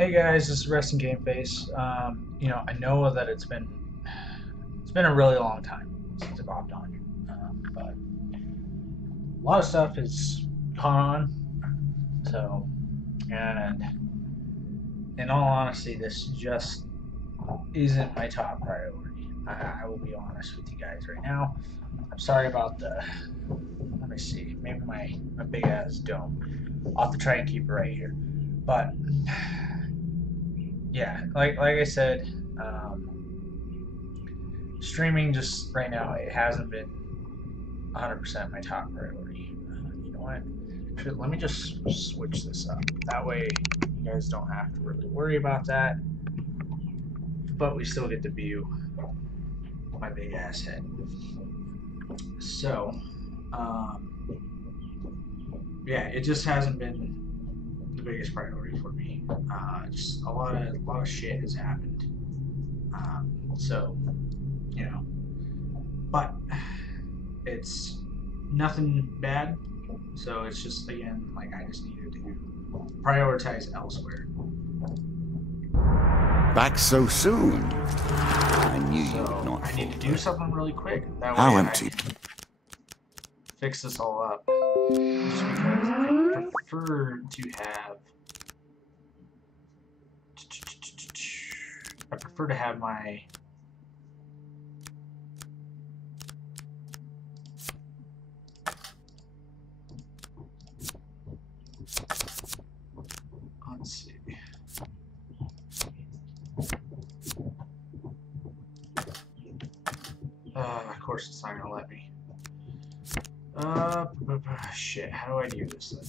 Hey guys, this is Resting Game Face. I know that it's been a really long time since I've hopped on, but a lot of stuff has gone on. So, and in all honesty, this just isn't my top priority. I will be honest with you guys right now. I'm sorry about the. Let me see. Maybe my big ass dome. I'll have to try and keep it right here, but. Yeah, like I said, streaming just right now it hasn't been 100% my top priority. You know what? Let me just switch this up. That way, you guys don't have to really worry about that. But we still get to view my big ass head. So, yeah, it just hasn't been the biggest priority for me. Just a lot of shit has happened. So, but it's nothing bad. So it's just again like I just needed to prioritize elsewhere. Back so soon? I knew you would not. I need to do something really quick. That How way empty? I can fix this all up. Just because I prefer to have. I prefer to have my. Let's see. Of course it's not gonna let me. Shit, how do I do this then?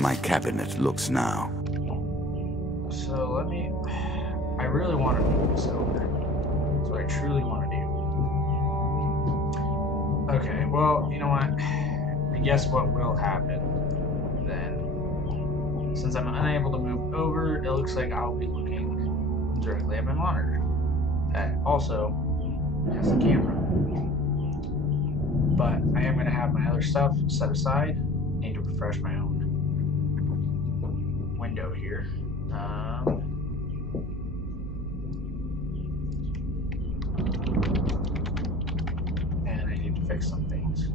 My cabinet looks now. So let me. I really want to move this over. That's what I truly want to do. Okay, well, you know what? I guess what will happen then, since I'm unable to move over, it looks like I'll be looking directly at my monitor. That also has the camera. But I am going to have my other stuff set aside. Need to refresh my own window here. And I need to fix some things.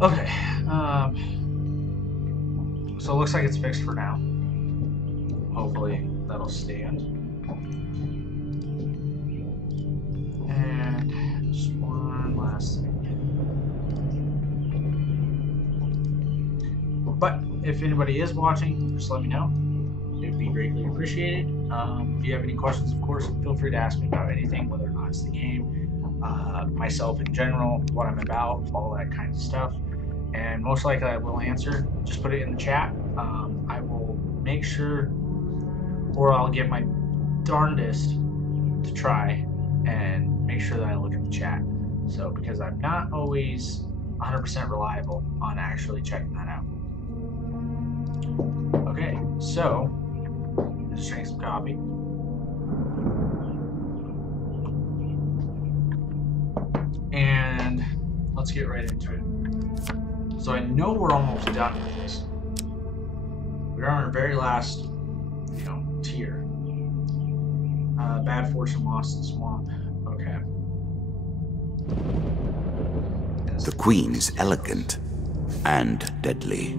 Okay. So it looks like it's fixed for now. Hopefully that'll stand. And just one last thing. But if anybody is watching, just let me know. It would be greatly appreciated. If you have any questions, of course, feel free to ask me about anything, whether or not it's the game, myself in general, what I'm about, all that kind of stuff. And most likely I will answer. Just put it in the chat. I will make sure, or I'll give my darndest to try and make sure that I look at the chat. So, because I'm not always 100% reliable on actually checking that out. Okay, so just drink some coffee. And let's get right into it. So I know we're almost done with this. We're on our very last, tier. Bad fortune, lost in swamp. Okay. The queen is elegant and deadly.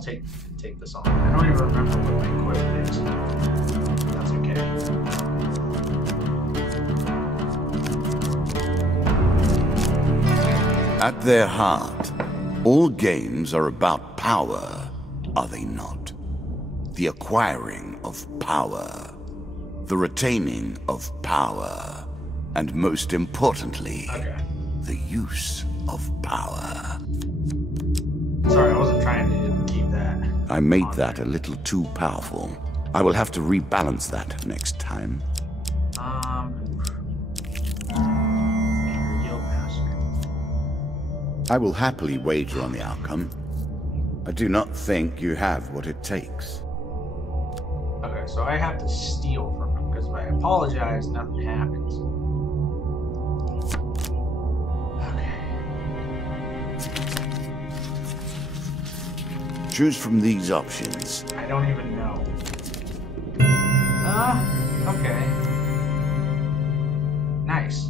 I'll take this on. I don't even remember what my equipment is. That's okay. At their heart, all games are about power, are they not? The acquiring of power, the retaining of power, and most importantly, the use of power. Sorry, I wasn't trying to keep that. I made that a little too powerful. I will have to rebalance that next time. I will happily wager on the outcome. I do not think you have what it takes. Okay, so I have to steal from him, because if I apologize, nothing happens. Okay. Choose from these options. I don't even know. Okay. Nice.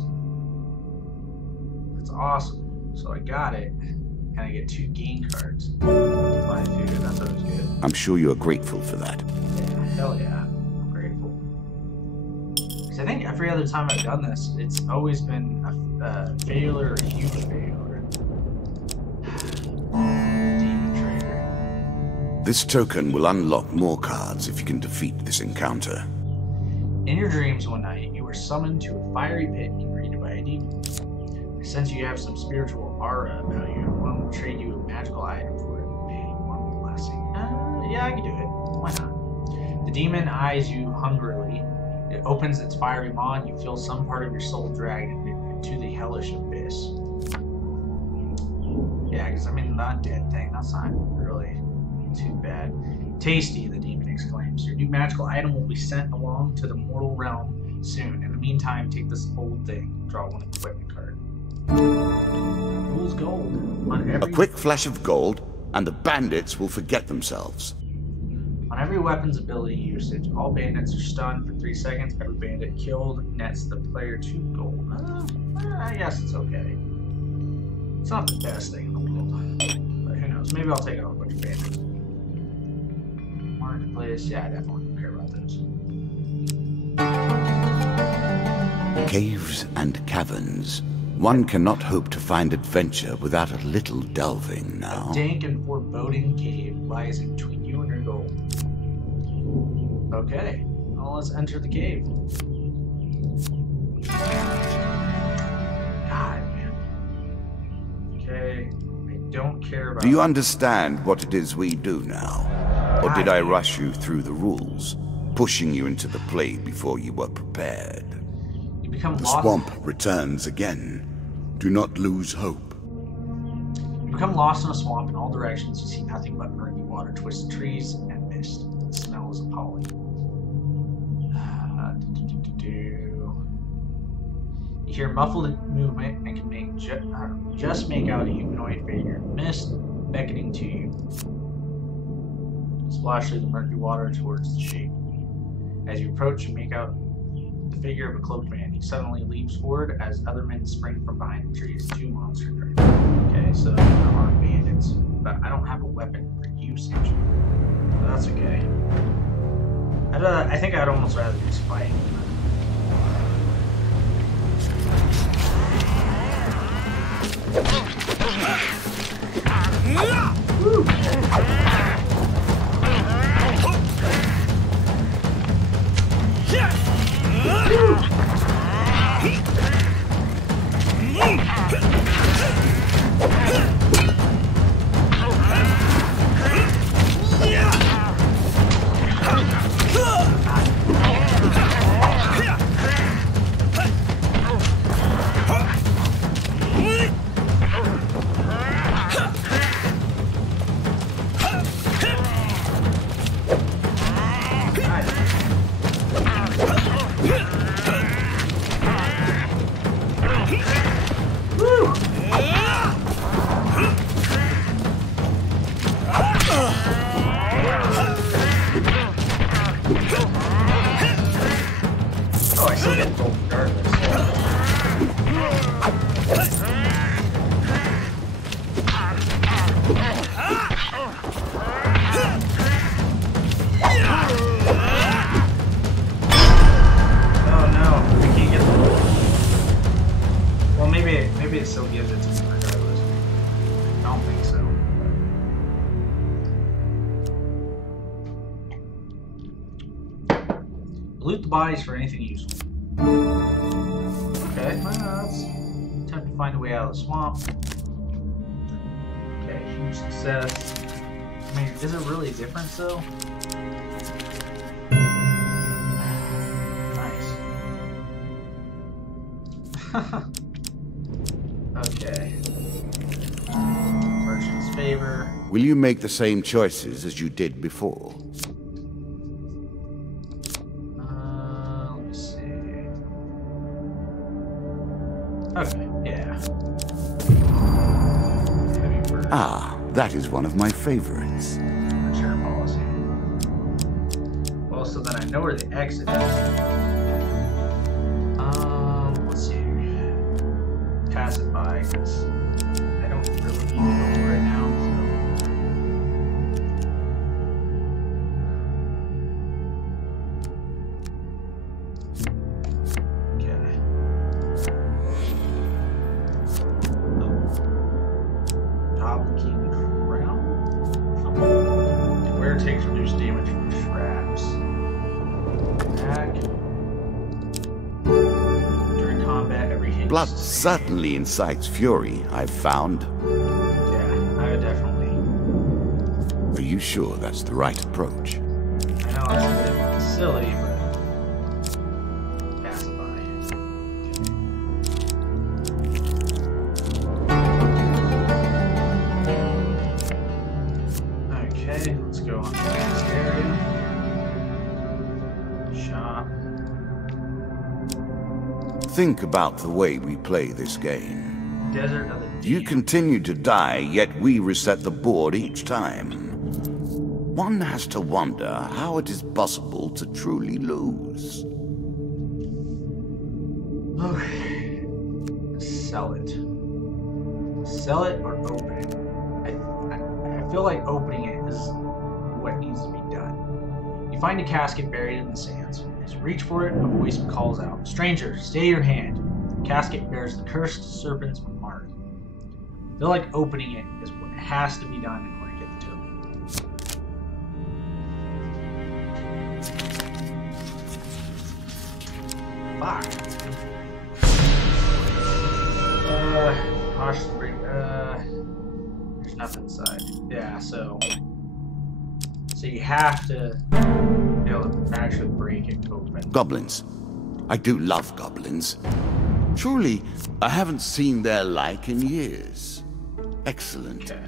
That's awesome. So I got it, and I get 2 game cards. I figured that's always good. I'm sure you are grateful for that. Yeah, hell yeah, I'm grateful. Because I think every other time I've done this, it's always been a failure or a huge failure. Demon Trader. This token will unlock more cards if you can defeat this encounter. In your dreams one night, you were summoned to a fiery pit and greeted by a demon. Since you have some spiritual aura about you, one will trade you a magical item for it, paying one blessing. Yeah, I can do it. Why not? The demon eyes you hungrily. It opens its fiery maw, and you feel some part of your soul dragged into the hellish abyss. Yeah, because I mean, the undead thing, that's not really too bad. Tasty, the demon exclaims. Your new magical item will be sent along to the mortal realm soon. In the meantime, take this old thing. Draw 1 equipment card. Fool's gold. A quick flash of gold, and the bandits will forget themselves. On every weapon's ability usage, all bandits are stunned for 3 seconds. Every bandit killed nets the player 2 gold. I guess it's okay. It's not the best thing in the world, but who knows? Maybe I'll take out a bunch of bandits. Marketplace, yeah, I definitely don't care about those. Caves and caverns. One cannot hope to find adventure without a little delving now. A dank and foreboding cave lies in between you and your goal. Okay, well, let's enter the cave. God, man. Okay, I don't care about... Do you understand what it is we do now? Or did I rush you through the rules, pushing you into the play before you were prepared? You become The lost. swamp returns again. Do not lose hope. You become lost in a swamp in all directions. You see nothing but murky water, twisted trees, and mist. The smell is appalling. You hear muffled movement and can make just make out a humanoid figure in the mist beckoning to you. Splash through the murky water towards the shape. As you approach, you make out the figure of a cloaked man. He suddenly leaps forward as other men spring from behind the trees. 2 monster guards. Okay, so there are bandits, but I don't have a weapon for usage. But that's okay. I think I'd almost rather just fight. Woo. still gives it to me regardless. I don't think so. Loot the bodies for anything useful. Okay, well, let's attempt to find a way out of the swamp. Okay, huge success. I mean, is it really a difference though? Nice. Okay. Merchant's favor. Will you make the same choices as you did before? Let me see. Okay, yeah. Heavy word. Ah, that is one of my favorites. Return policy. Well, so then I know where the exit is. Let's see. Pass it by, because I don't really need to go right now. Takes reduced damage from traps. Attack. During combat, every hit. Blood certainly incites fury, I've found. Yeah, I definitely. Are you sure that's the right approach? I know it's a bit silly, but pass it by. Okay, let's go on to the next area. Shop. Think about the way we play this game. Desert of the Deep. You continue to die, yet we reset the board each time. One has to wonder how it is possible to truly lose. Okay. Sell it. Sell it or open it. I feel like opening it is what needs to be done. You find a casket buried in the sands. As you reach for it, a voice calls out, "Stranger, stay your hand." The casket bears the cursed serpent's mark. I feel like opening it is what has to be done in order to get the token. Fuck. Cautious break. There's nothing inside. Yeah, so you have to be able to actually break it open. Goblins. I do love goblins. Truly, I haven't seen their like in years. Excellent. Okay.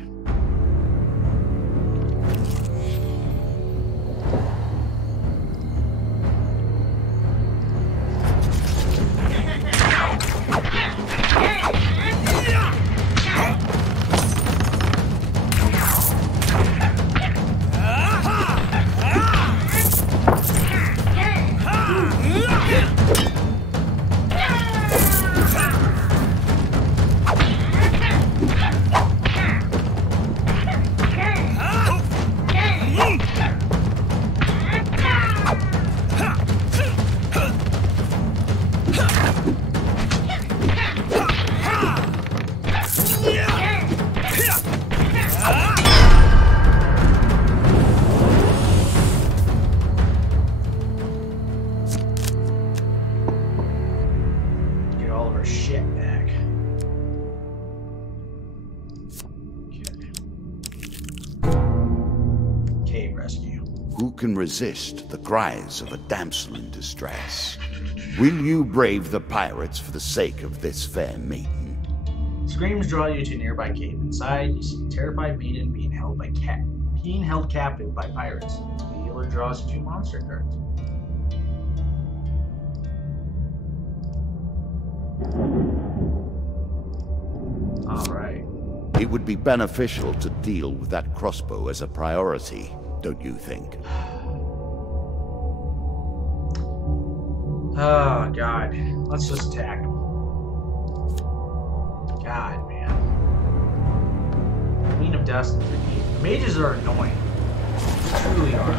Who can resist the cries of a damsel in distress? Will you brave the pirates for the sake of this fair maiden? Screams draw you to a nearby cave. Inside, you see a terrified maiden being held captive by pirates. The dealer draws 2 monster cards. Alright. It would be beneficial to deal with that crossbow as a priority, don't you think? Oh, God. Let's just attack him. God, man. Queen of Dust and the mages are annoying. They truly are.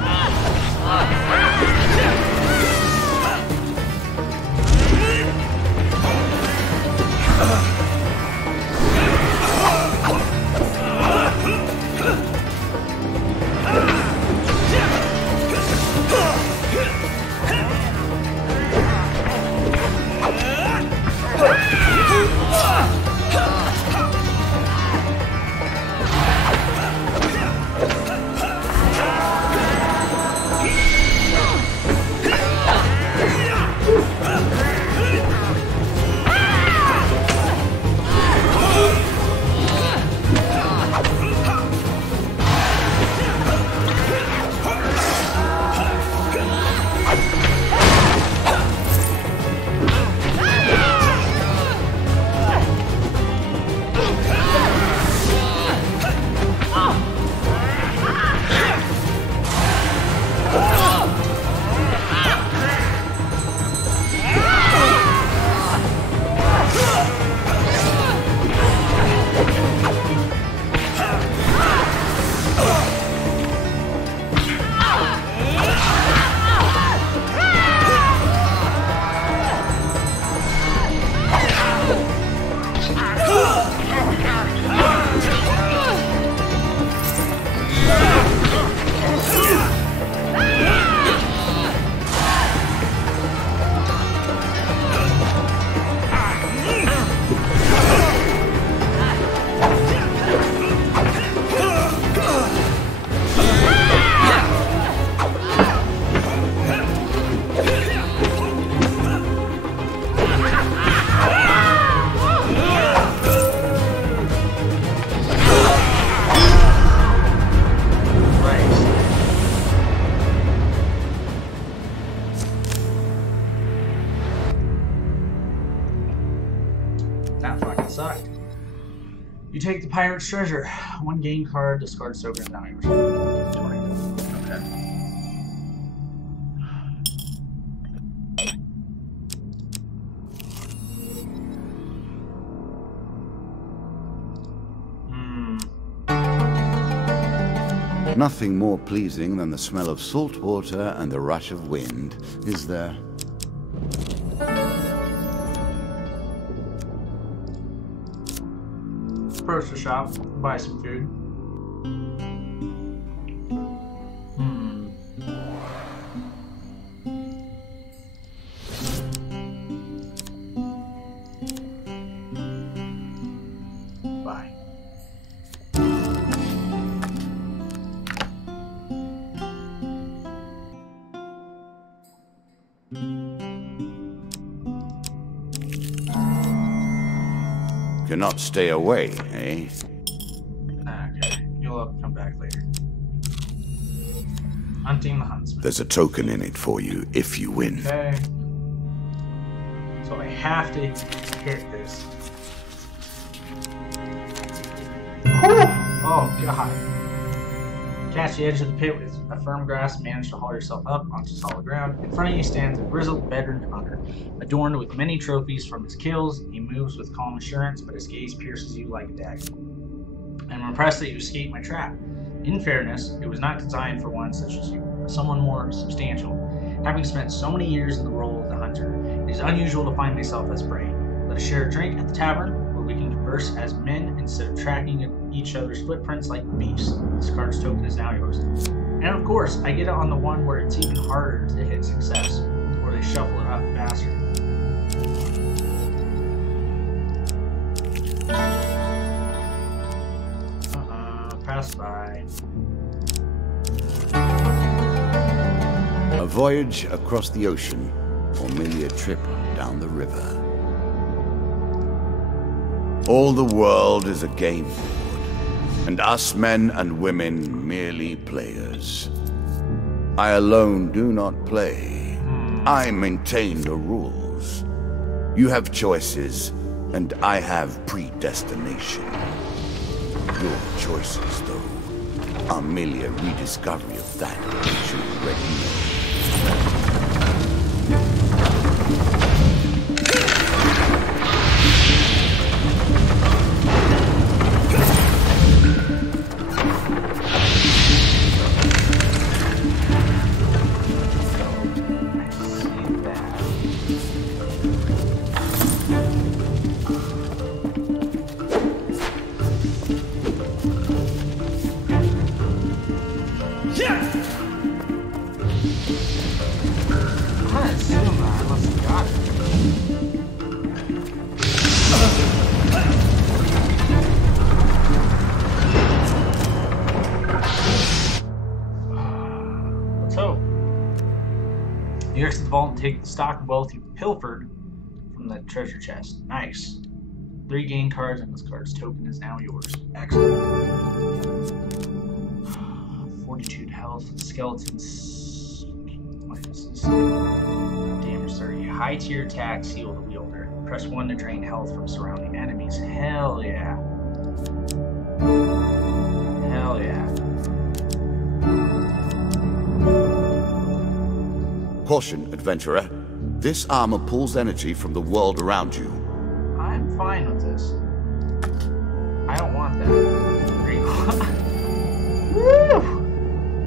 take the pirate's treasure. One game card, discard token, now yours. 20. Okay. Nothing more pleasing than the smell of salt water and the rush of wind, is there? Approach the shop, buy some food. Buy. Cannot stay away, eh? Okay, you'll come back later. Hunting the huntsman. There's a token in it for you if you win. Okay. So I have to hit this. Oh god. Catch the edge of the pit with a firm grasp, manage to haul yourself up onto solid ground. In front of you stands a grizzled veteran hunter, adorned with many trophies from his kills. He moves with calm assurance, but his gaze pierces you like a dagger. I'm impressed that you escaped my trap. In fairness, it was not designed for one such as you, but someone more substantial. Having spent so many years in the role of the hunter, it is unusual to find myself as prey. Let us share a drink at the tavern, where we can converse as men instead of tracking each other's footprints like beasts. This card's token is now yours. And of course, I get it on the one where it's even harder to hit success, where they shuffle it up faster. Pass by. A voyage across the ocean, or merely a trip down the river. All the world is a game board, and us men and women merely players. I alone do not play. I maintain the rules. You have choices, and I have predestination. Your choices, though, are merely a rediscovery of that which you already know. You exit the vault and take stock of wealth you pilfered from the treasure chest. Nice. 3 game cards, and this card's token is now yours. Excellent. Fortitude health, skeletons. What is this? Damage 30. High tier attack, seal the wielder. Press 1 to drain health from surrounding enemies. Hell yeah. Hell yeah. Caution, adventurer. This armor pulls energy from the world around you. I'm fine with this. I don't want that. Woo!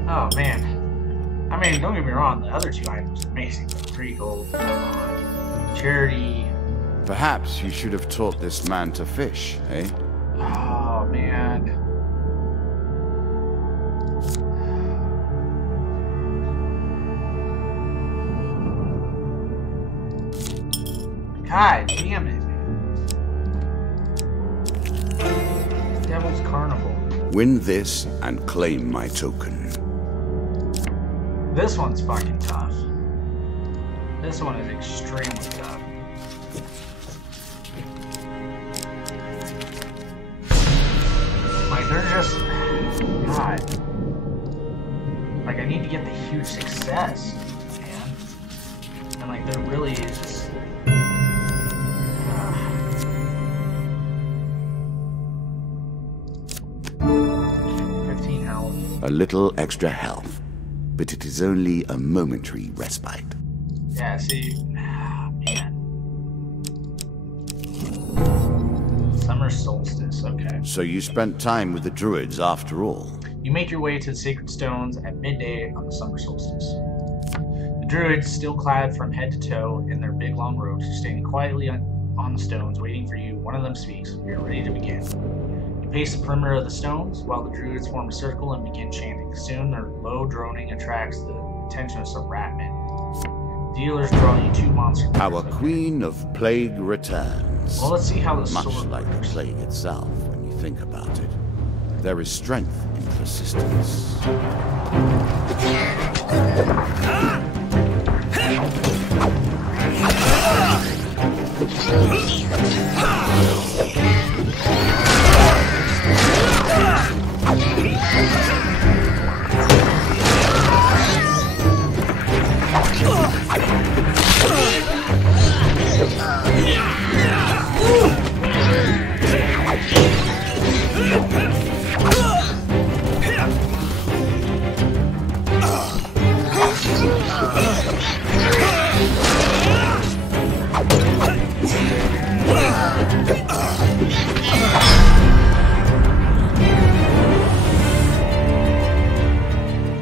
Oh, man. I mean, don't get me wrong, the other 2 items are amazing. 3 gold, come on. Charity. Perhaps you should have taught this man to fish, eh? Oh, man. God damn it. Devil's Carnival. Win this and claim my token. This one's fucking tough. This one is extremely tough. Like, they're just... God. Like, I need to get the huge success, man. And, like, there really is just... A little extra health, but it is only a momentary respite. Yeah, see, man. Summer solstice, okay. So you spent time with the druids after all? You make your way to the sacred stones at midday on the summer solstice. The druids, still clad from head to toe in their big long robes, are standing quietly on the stones waiting for you. One of them speaks. We are ready to begin. You pace the perimeter of the stones while the druids form a circle and begin chanting. Soon their low droning attracts the attention of some rat men. Dealers draw you 2 monster cards. Our Queen of Plague returns. Well, let's see how the Much sword like the works. plague itself, when you think about it. There is strength in persistence.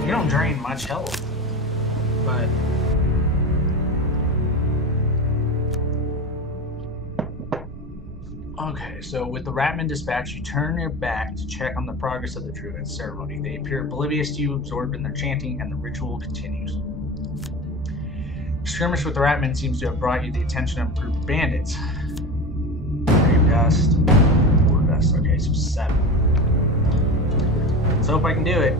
You don't drain much health, but okay, so with the Ratman dispatch, you turn your back to check on the progress of the druid's ceremony. They appear oblivious to you, absorbed in their chanting, and the ritual continues. The skirmish with the Ratman seems to have brought you the attention of a group of bandits. Grave dust, 4 dust. Okay, so 7. Let's hope I can do it.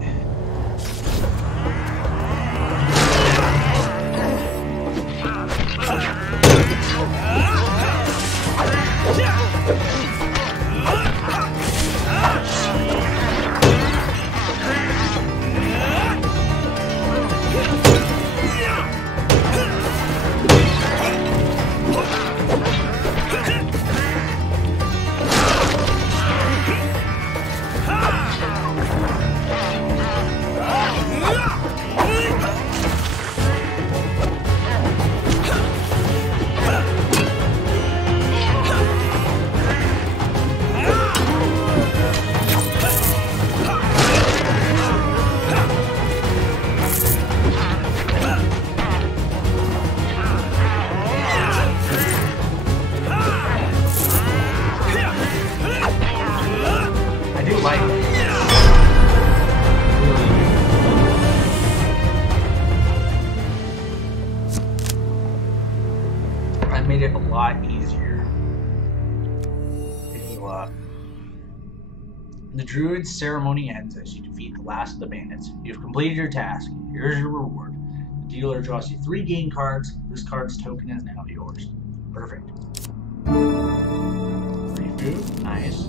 Made it a lot easier to heal up. The druid's ceremony ends as you defeat the last of the bandits. You've completed your task. Here's your reward. The dealer draws you 3 game cards. This card's token is now yours. Perfect. Free food. Nice.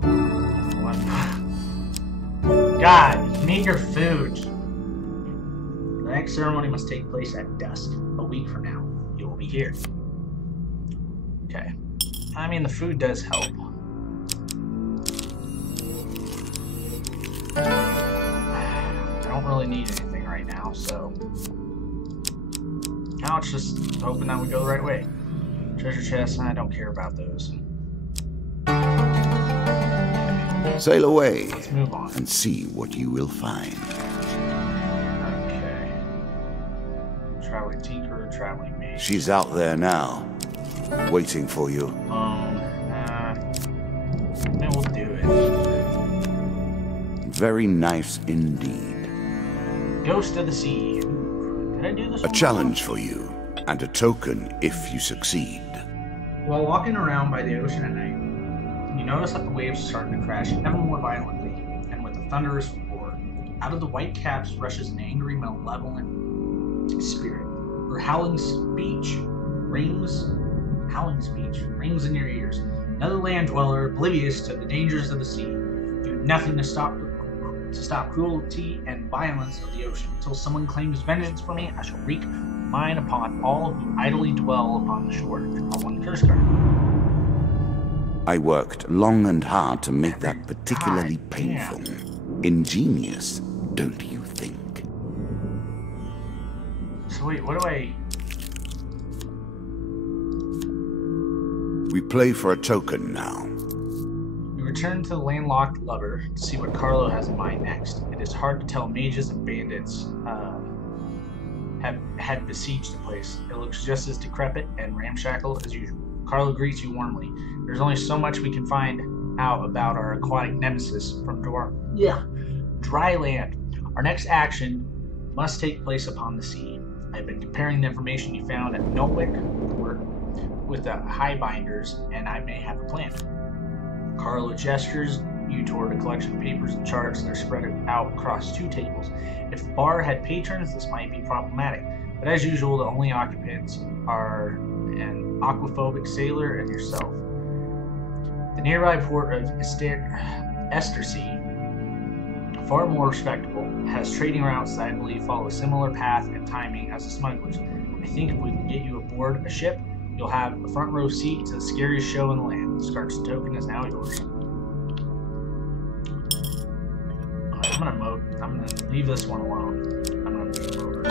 1. God, make your food. The next ceremony must take place at dusk. A week from now, you will be here. Okay. I mean, the food does help. I don't really need anything right now, so... Now it's just hoping that we go the right way. Treasure chests, I don't care about those. Sail away. Let's move on. And see what you will find. Okay. Traveling tinkerer, traveling mage. She's out there now, waiting for you. Maybe we'll do it. Very nice indeed. Ghost of the Sea. Did I do this A one? challenge for you, and a token if you succeed. While walking around by the ocean at night, you notice that the waves are starting to crash ever more violently, and with a thunderous roar. Out of the white caps rushes an angry, malevolent spirit. Her howling speech rings in your ears. Another land dweller, oblivious to the dangers of the sea, do nothing to stop cruelty and violence of the ocean. Until someone claims vengeance for me, I shall wreak mine upon all who idly dwell upon the shore. Draw 1 curse card. I worked long and hard to make that particularly painful. Ingenious, don't you think? So wait, what do I... We play for a token now. We return to the landlocked lover to see what Carlo has in mind next. It is hard to tell. Mages and bandits had besieged the place. It looks just as decrepit and ramshackle as usual. Carlo greets you warmly. There's only so much we can find out about our aquatic nemesis from dry land. Our next action must take place upon the sea. I've been comparing the information you found at Nolwick with the Highbinders, and I may have a plan. Carlo gestures you toward a collection of papers and charts that are spread out across 2 tables. If the bar had patrons, this might be problematic, but as usual, the only occupants are an aquaphobic sailor and yourself. The nearby port of Estersea, far more respectable, has trading routes that I believe follow a similar path and timing as the smugglers. I think if we can get you aboard a ship, you'll have a front row seat to the scariest show in the land. Scart's token is now yours. I'm gonna leave this one alone. I'm gonna move over.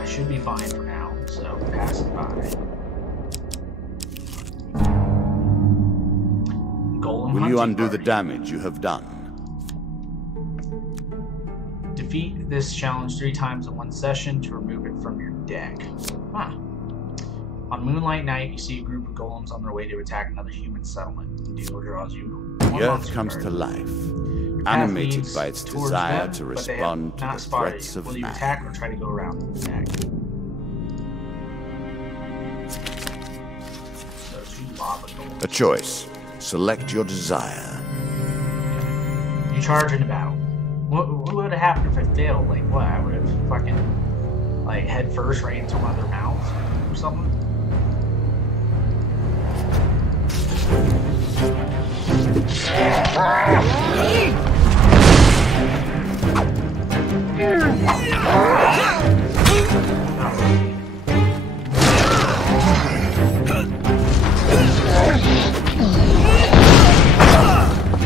I should be fine for now, so pass it by. Golem Will you undo party. the damage you have done? Defeat this challenge 3 times in 1 session to remove it from your deck. Huh. On Moonlight Night, you see a group of golems on their way to attack another human settlement. The dealer draws you. The Earth comes to life, animated by its desire to respond to the threats of man. Will you man. attack or try to go around the attack? So 2 lava golems. A choice. Select your desire. You charge into battle. What would have happened if I failed? Like what? I would have fucking like head first right into one of their mouths or something.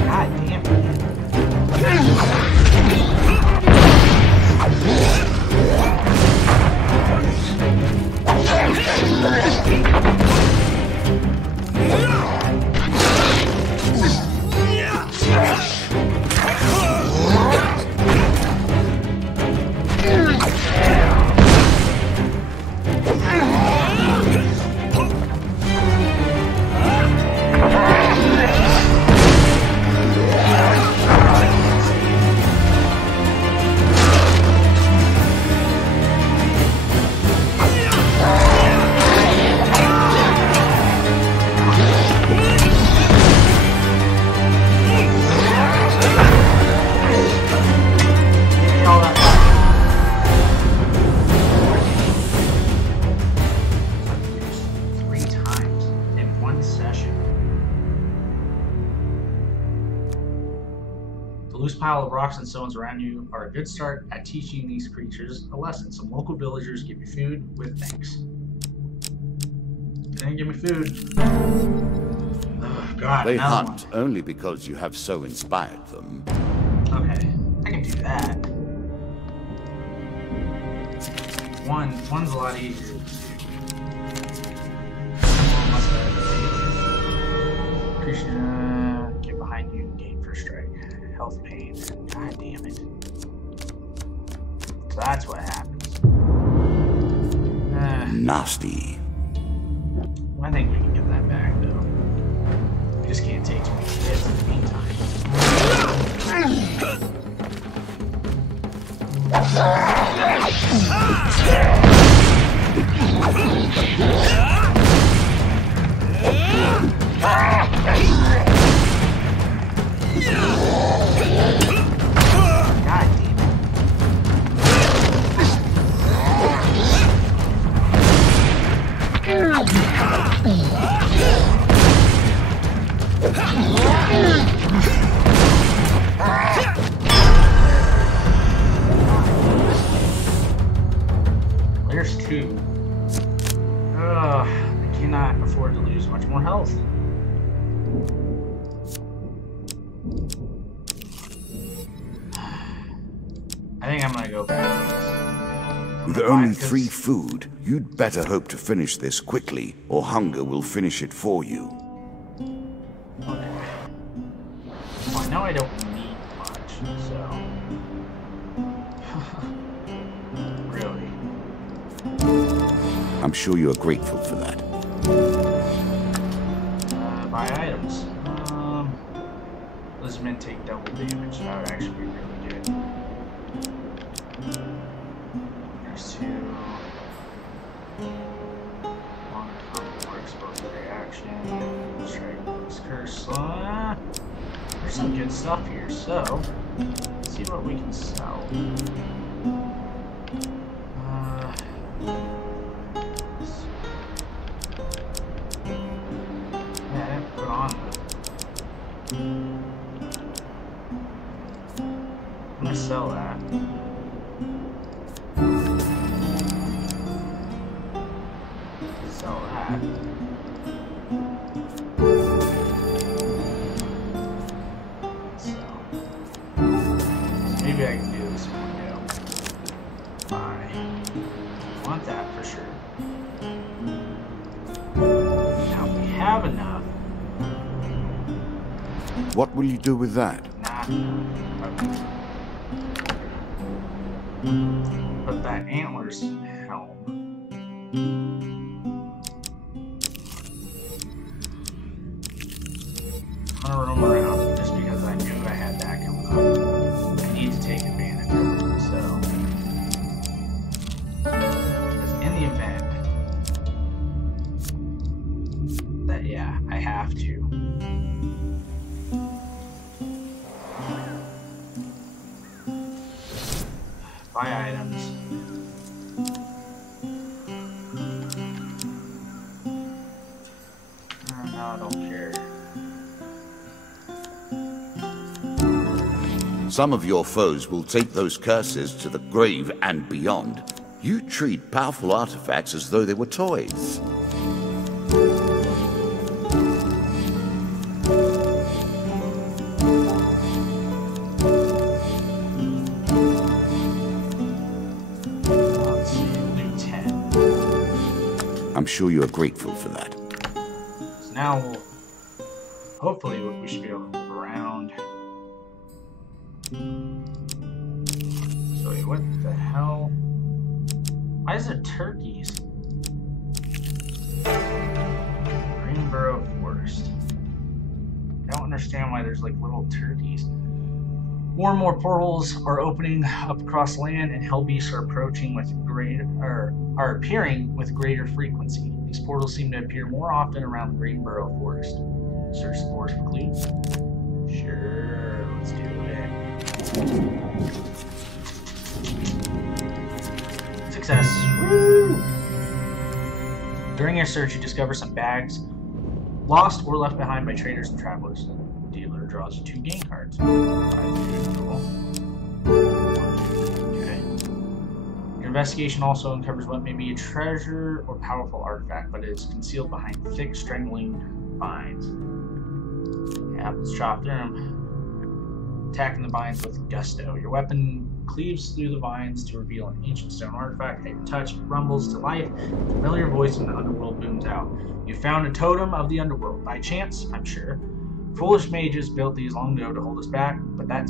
God damn pile of rocks and stones around you are a good start at teaching these creatures a lesson. Some local villagers give you food with thanks. They didn't give me food. Oh, God, they hunt only because you have so inspired them. Okay, I can do that. One's a lot easier to do. Creature, get behind you, gain first strike. Health pain. God damn it. So that's what happens. Nasty. I think we can get that back, though. We just can't take too many hits in the meantime. God damn it. There's 2. Ugh, I cannot afford to lose much more health. I think I'm gonna go back. With only 3 food, you'd better hope to finish this quickly, or hunger will finish it for you. Okay. Well, I know I don't need much, so... Really? I'm sure you are grateful for that. Buy items. Lizardmen take double damage. That would actually be really good. There's 2. Long time more exposed reaction. Strike this curse. There's some good stuff here, so let's see what we can sell. Yeah, I didn't put on though. I'm gonna sell that. Sell that. So maybe I can do this one go. I want that for sure. Now we have enough. What will you do with that? Not enough. Okay. Put that antlers helm. I'm gonna roam around just because I knew I had that coming up. I need to take advantage of it, so. Because in the event that, yeah, I have to. Buy items. No, I don't care. Some of your foes will take those curses to the grave and beyond. You treat powerful artifacts as though they were toys. Let's see, we'll do 10. I'm sure you are grateful for that. So now we'll, hopefully we should be able to move around. So wait, what the hell? Why is it turkeys? Greenboro Forest. I don't understand why there's like little turkeys. More and more portals are opening up across land, and hellbeasts are approaching with are appearing with greater frequency. These portals seem to appear more often around the Greenboro Forest. Search the forest for clues. Sure, let's do it. Success. Woo! During your search, you discover some bags lost or left behind by traders and travelers. The dealer draws you 2 game cards. 5 cool. Okay. Your investigation also uncovers what may be a treasure or powerful artifact, but it is concealed behind thick, strangling vines. Yeah, let's chop through them. Attacking the vines with gusto. Your weapon cleaves through the vines to reveal an ancient stone artifact. At your touch, it rumbles to life. A familiar voice from the underworld booms out. You found a totem of the underworld. By chance, I'm sure. Foolish mages built these long ago to hold us back, but that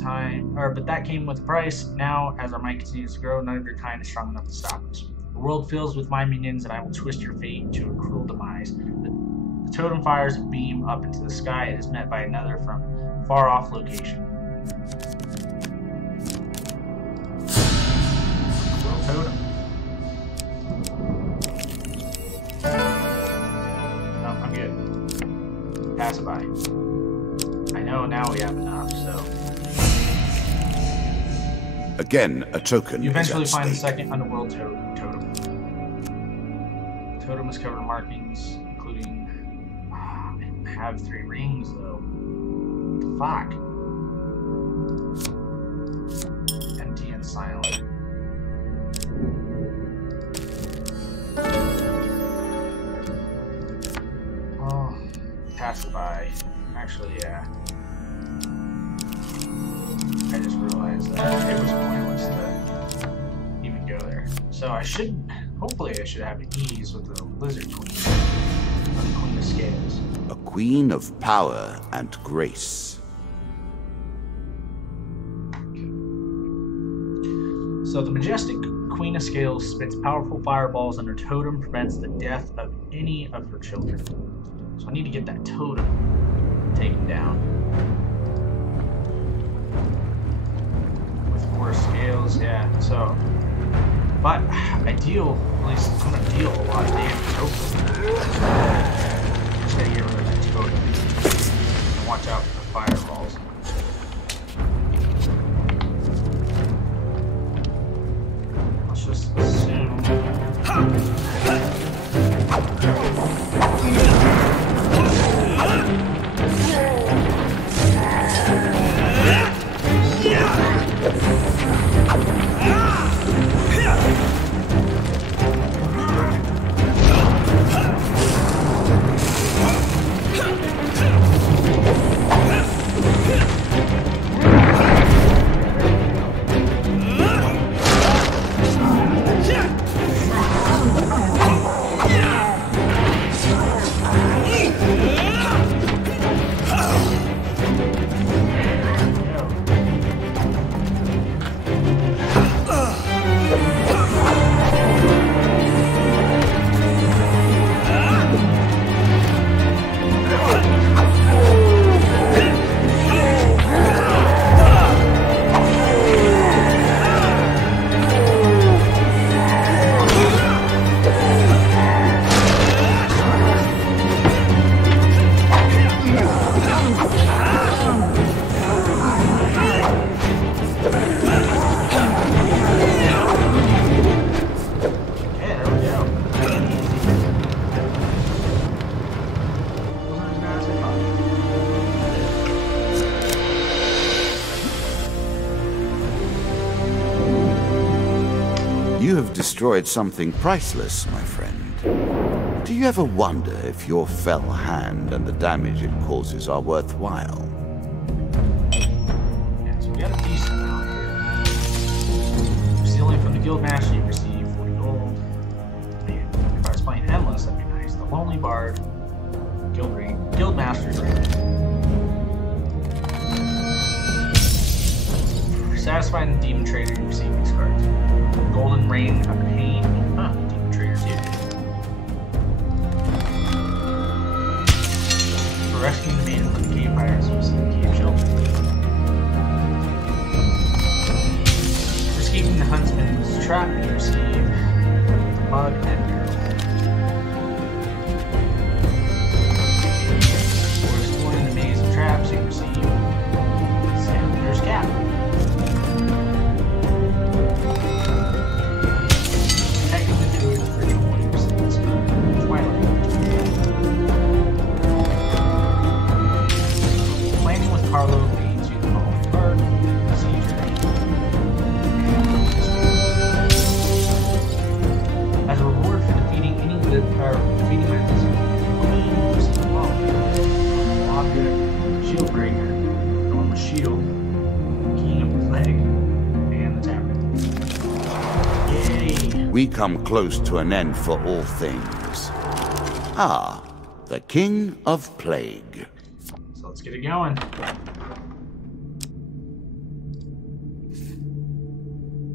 came with a price. Now, as our might continues to grow, none of your kind is strong enough to stop us. The world fills with my minions, and I will twist your fate to a cruel demise. The totem fires a beam up into the sky. It is met by another from far-off location. Totem. No, I'm good. Pass it by. I know now we have enough, so. Again, a token. You eventually is at find the stake. second underworld totem. Totem is covered in markings, including. I don't have 3 rings though. Fuck. Empty and silent. Oh, pass it by. Actually, yeah. I just realized that it was pointless to So hopefully I should have ease with the Lizard Queen, or the Queen of Scales. A queen of power and grace. So the majestic Queen of Scales spits powerful fireballs, and her totem prevents the death of any of her children. So I need to get that totem taken down. With 4 scales, yeah. So, but I deal, at least I'm going to deal a lot of damage, hopefully. Just gotta get rid of that totem. And watch out for the fireballs. Let's just assume. You have destroyed something priceless, my friend. Do you ever wonder if your fell hand and the damage it causes are worthwhile? Yeah, so we got a decent amount here. Stealing from the Guildmaster, you receive 40 gold. Man, if I was playing Endless, that'd be nice. The Lonely Bard, Guildmaster's Ring. Satisfying the Demon Trader, you receive these cards. Golden Rain of Pain. Demon Trader too. For rescuing the maiden from the cave pirates, you receive Cave Shelter. For escaping the Huntsman's trap, you receive Mug and Barrel. For exploring the maze of traps, you receive Sandler's Cap. Carlo leads you the following card. As a reward for defeating any defeating my object, Shield Breaker, Enormous Shield, King of the Plague, and the Tavern. Yay! We come close to an end for all things. Ah, the King of Plague. So let's get it going.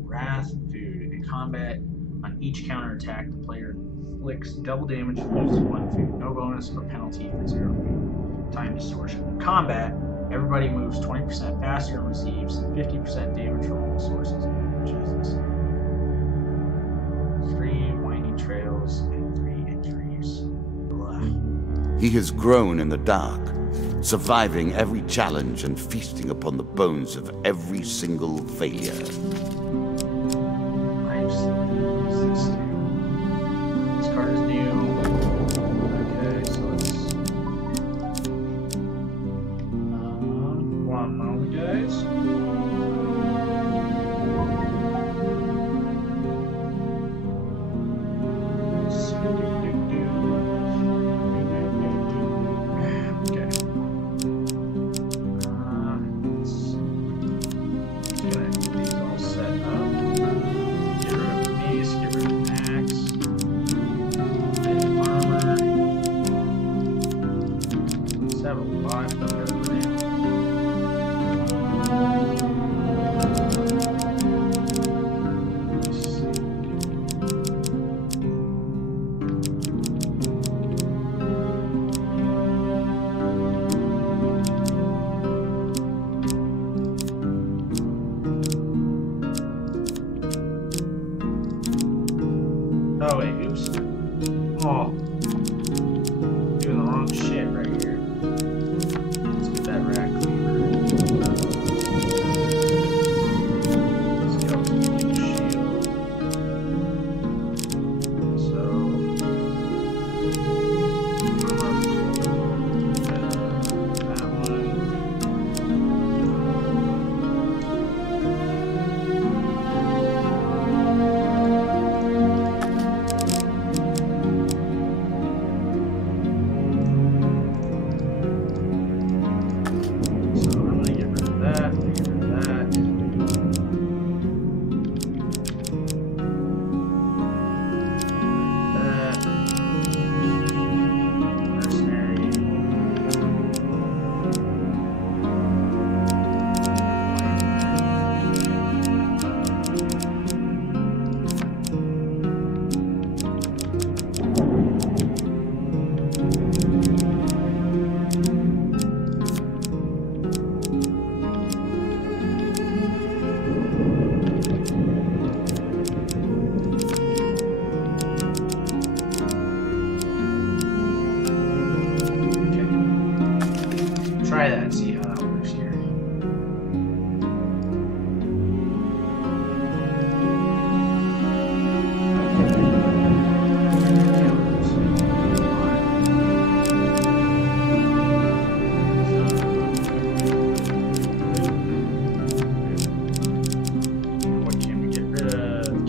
Wrath, food. In combat, on each counterattack, the player inflicts double damage and loses 1 food. No bonus or penalty for 0 food. Time distortion. In combat, everybody moves 20% faster and receives 50% damage from all sources. Jesus. 3 winding trails and 3 injuries. Blah. He has grown in the dark, surviving every challenge and feasting upon the bones of every single failure. This card is new. Okay, so let's... one moment, guys. Get rid of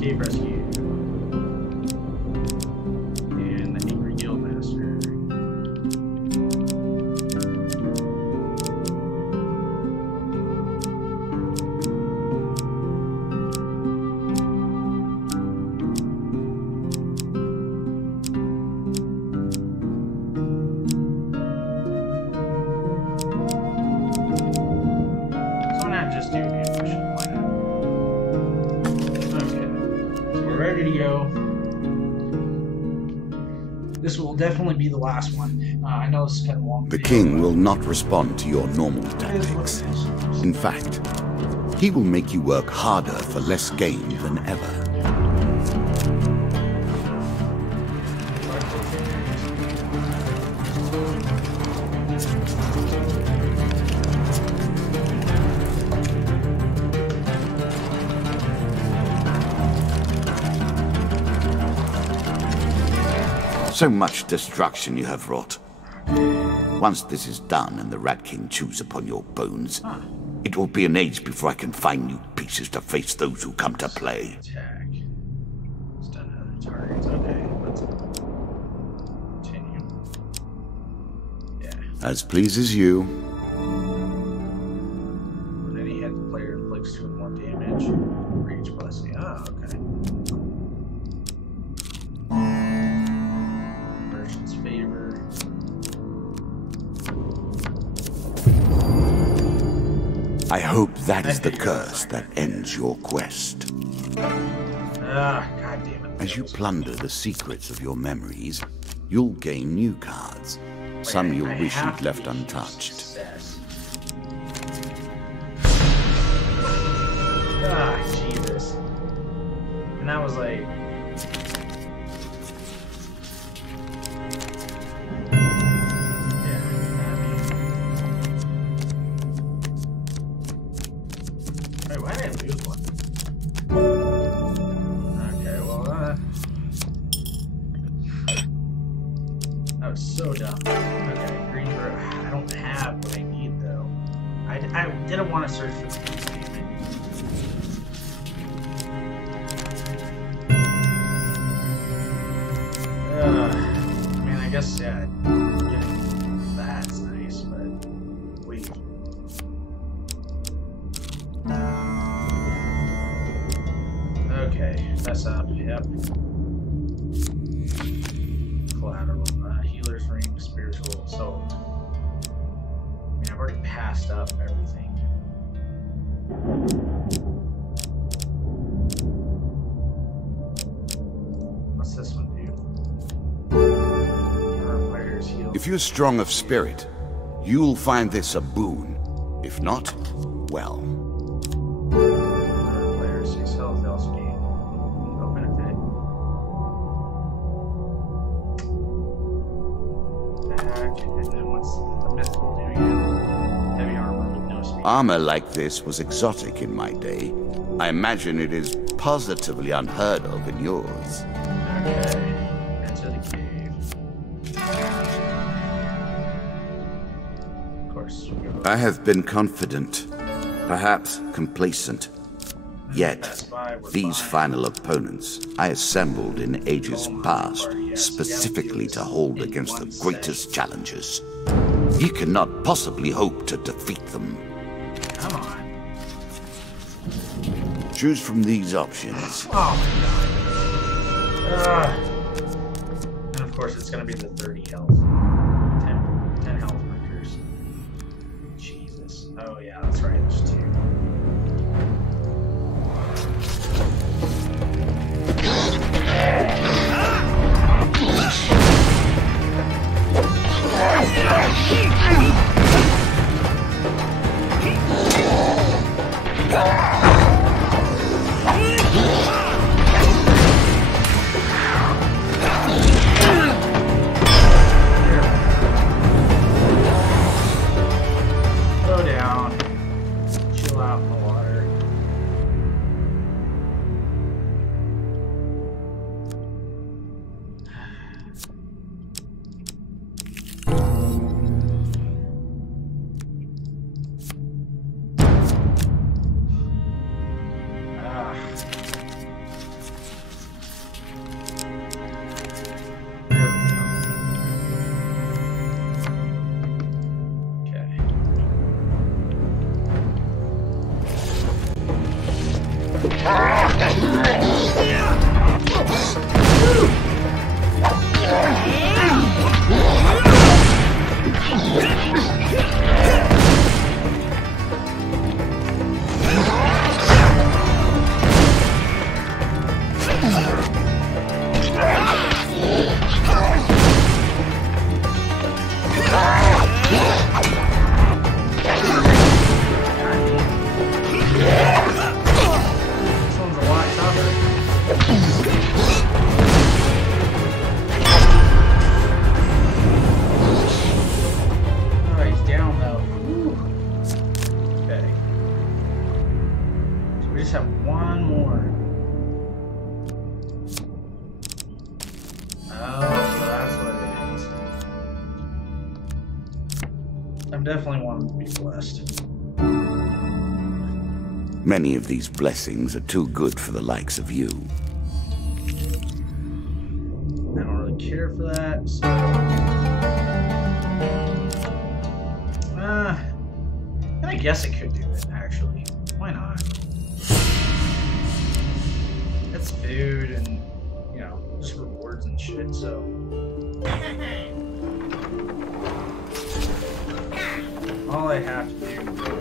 Cave Rescue. And the Angry Guildmaster. So why not just do ambush? Why not? Okay. So we're ready to go. This will definitely be the last one. I know this is kind of long. The king will not respond to your normal tactics. In fact, he will make you work harder for less gain than ever. So much destruction you have wrought. Once this is done and the Rat King chews upon your bones, it will be an age before I can find new pieces to face those who come to play. Attack. Stun other targets. Okay, let's continue. Yeah. As pleases you. And then he had the player inflicts 2 more damage. Reach blessing. Oh, okay. Merchant's favor. I hope that is the curse that ends your quest. Ah, god damn it. As you plunder the secrets of your memories, you'll gain new cards. Some you'll wish you'd left untouched. Ah, Jesus. And that was like... Wait, why did I lose one? Okay, well, that was so dumb. Okay, green bird. I don't have what I need, though. I didn't want to search for the I mean, I guess, yeah, getting that's nice, but wait. Okay, that's up, yep. Collateral, healer's ring, spiritual, so, I mean, I've already passed up everything. What's this one do? Players heal. If you're strong of spirit, you'll find this a boon. If not, well. Players 6 health, else gain. No benefit. Attack, and then what's the mythical doing again? Heavy armor with no speed. Armor like this was exotic in my day. I imagine it is positively unheard of in yours. Okay, enter the cave. Of course, we go. I have been confident, perhaps complacent. Yet, these final opponents I assembled in ages past, specifically to hold against the greatest challenges. You cannot possibly hope to defeat them. Come on. Choose from these options. Oh my god. And of course, it's going to be the 30 health. 10 health markers. Jesus. Oh yeah, that's right. There's 2. Slow down. Chill out in the water. Definitely want them to be blessed. Many of these blessings are too good for the likes of you. I don't really care for that, so... I guess it could do it, actually. Why not? It's food and, you know, just rewards and shit, so... All I have to do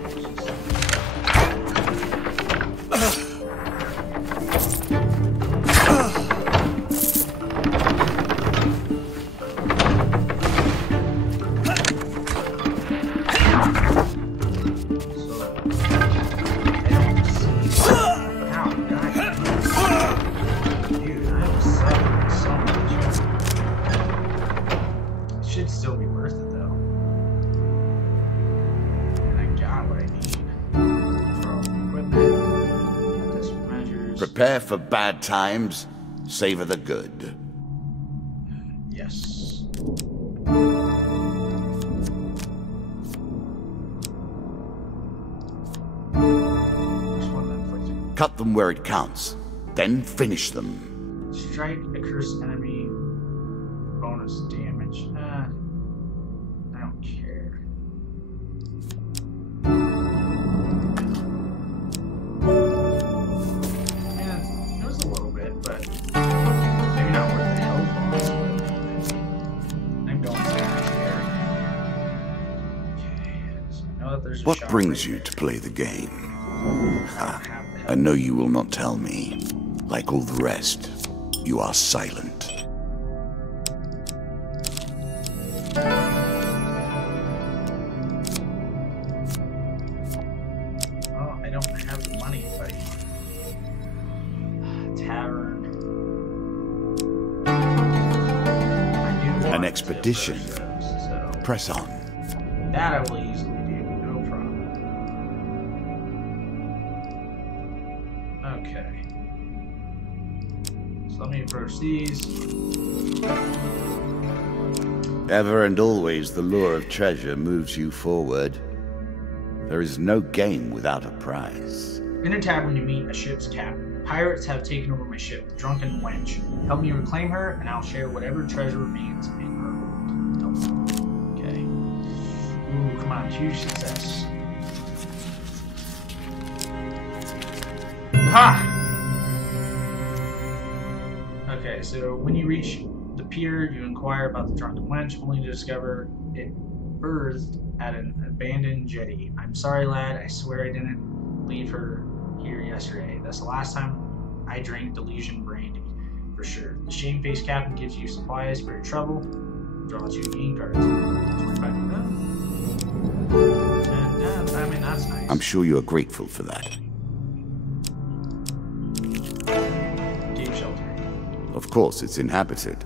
is just... Prepare for bad times, savor the good. Yes. Cut them where it counts, then finish them. Strike a cursed enemy. Bonus damage. I don't care. What brings you to play the game? I know you will not tell me. Like all the rest, you are silent. Oh, I don't have the money, buddy. Tavern. An expedition. So Press on. that I will easily. Okay. So let me approach these. Ever and always the lure of treasure moves you forward. There is no game without a prize. In a tavern you meet a ship's captain. Pirates have taken over my ship, the drunken wench. Help me reclaim her, and I'll share whatever treasure remains in her hold. Okay. Ooh, come on, huge success. Ha! Okay, so when you reach the pier, you inquire about the drunken wench, only to discover it berthed at an abandoned jetty. I'm sorry, lad. I swear I didn't leave her here yesterday. That's the last time I drank Delusion brandy, for sure. The shamefaced captain gives you supplies for your trouble. Draw 2 game cards. 25 I mean, that's nice. I'm sure you are grateful for that. Cave shelter. Of course, it's inhabited.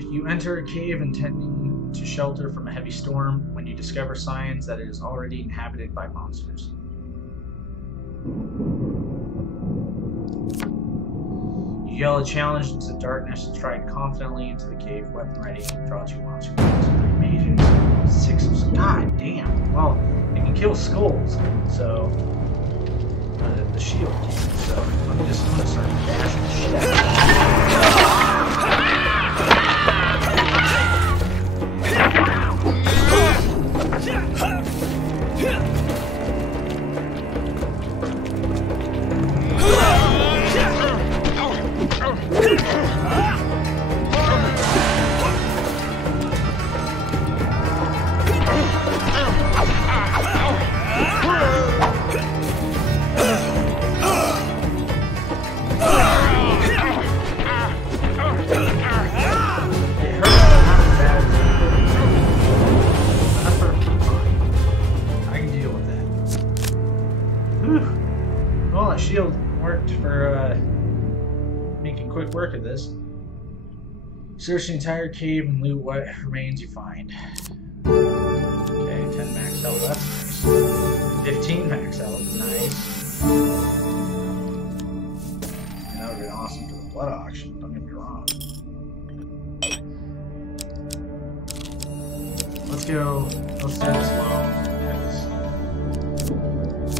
You enter a cave intending to shelter from a heavy storm when you discover signs that it is already inhabited by monsters. You yell a challenge into the darkness and stride confidently into the cave, weapon ready. Draw 2 monster cards. 3 mages, 6 of... God damn. Well, it can kill skulls, so... the shield can, so I'm just gonna start bashing the shit out of Whew. Well, that shield worked for making quick work of this. Search the entire cave and loot what remains you find. Okay, 10 max health, that's nice. 15 max health, nice. And that would have been awesome for the blood auction, don't get me wrong. Let's go, let's do this low, because,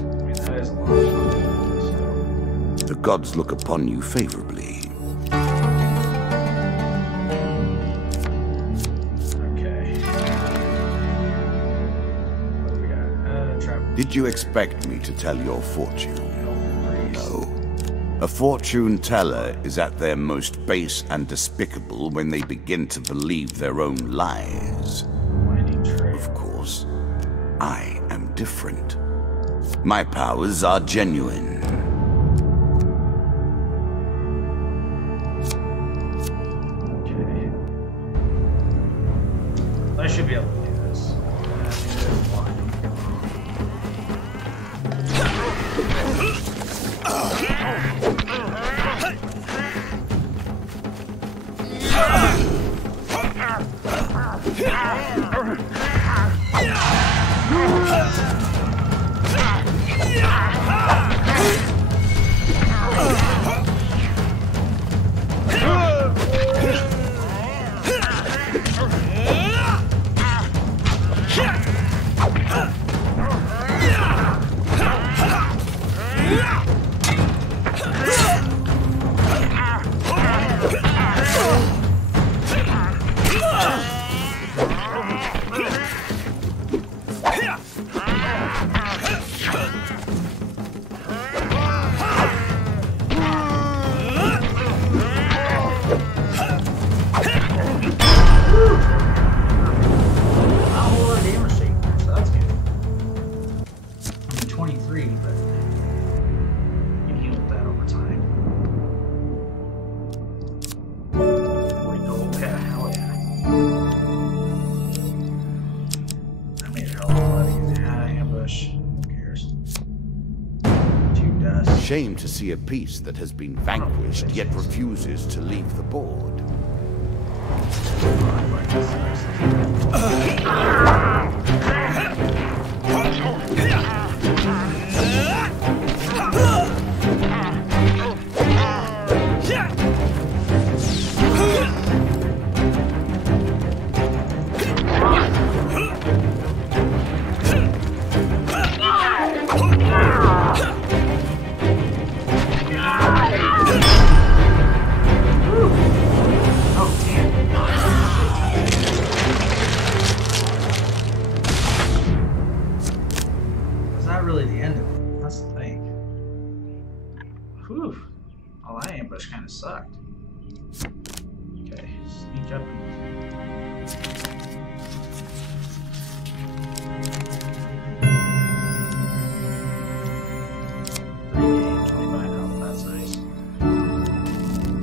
I mean, that is a lot of fun, so. The gods look upon you favorably. Did you expect me to tell your fortune? No. A fortune teller is at their most base and despicable when they begin to believe their own lies. Of course, I am different. My powers are genuine. Okay. I should be able to do this. Shame to see a piece that has been vanquished yet refuses to leave the board. Sucked. Okay, sneak up and... that's nice.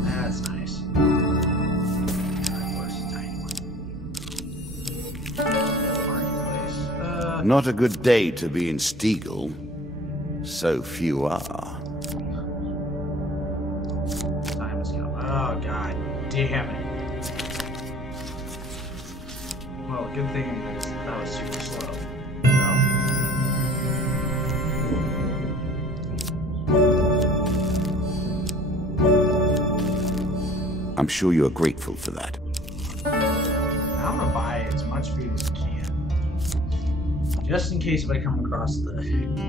That's nice. Marketplace. Not a good day to be in Stiegel. So few are. Oh, god damn it. Well, good thing is that was super slow. I'm sure you are grateful for that. I'm gonna buy as much food as I can. Just in case if I come across the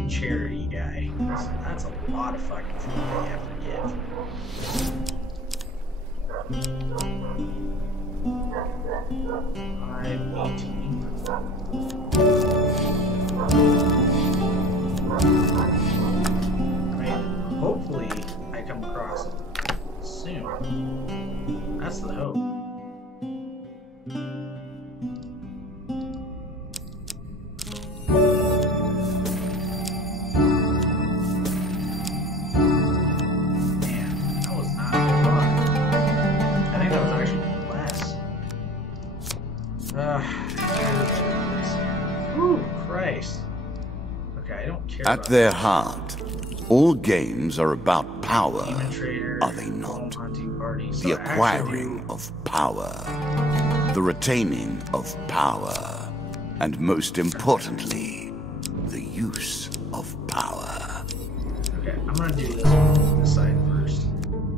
charity guy. That's a lot of fucking food that you have to give. 518. I mean, hopefully I come across it soon. That's the hope. At their heart, All games are about power, Demon Trader, are they not? Hunting Party. So The acquiring of power, the retaining of power, and most importantly, the use of power. Okay, I'm gonna do this on this side first.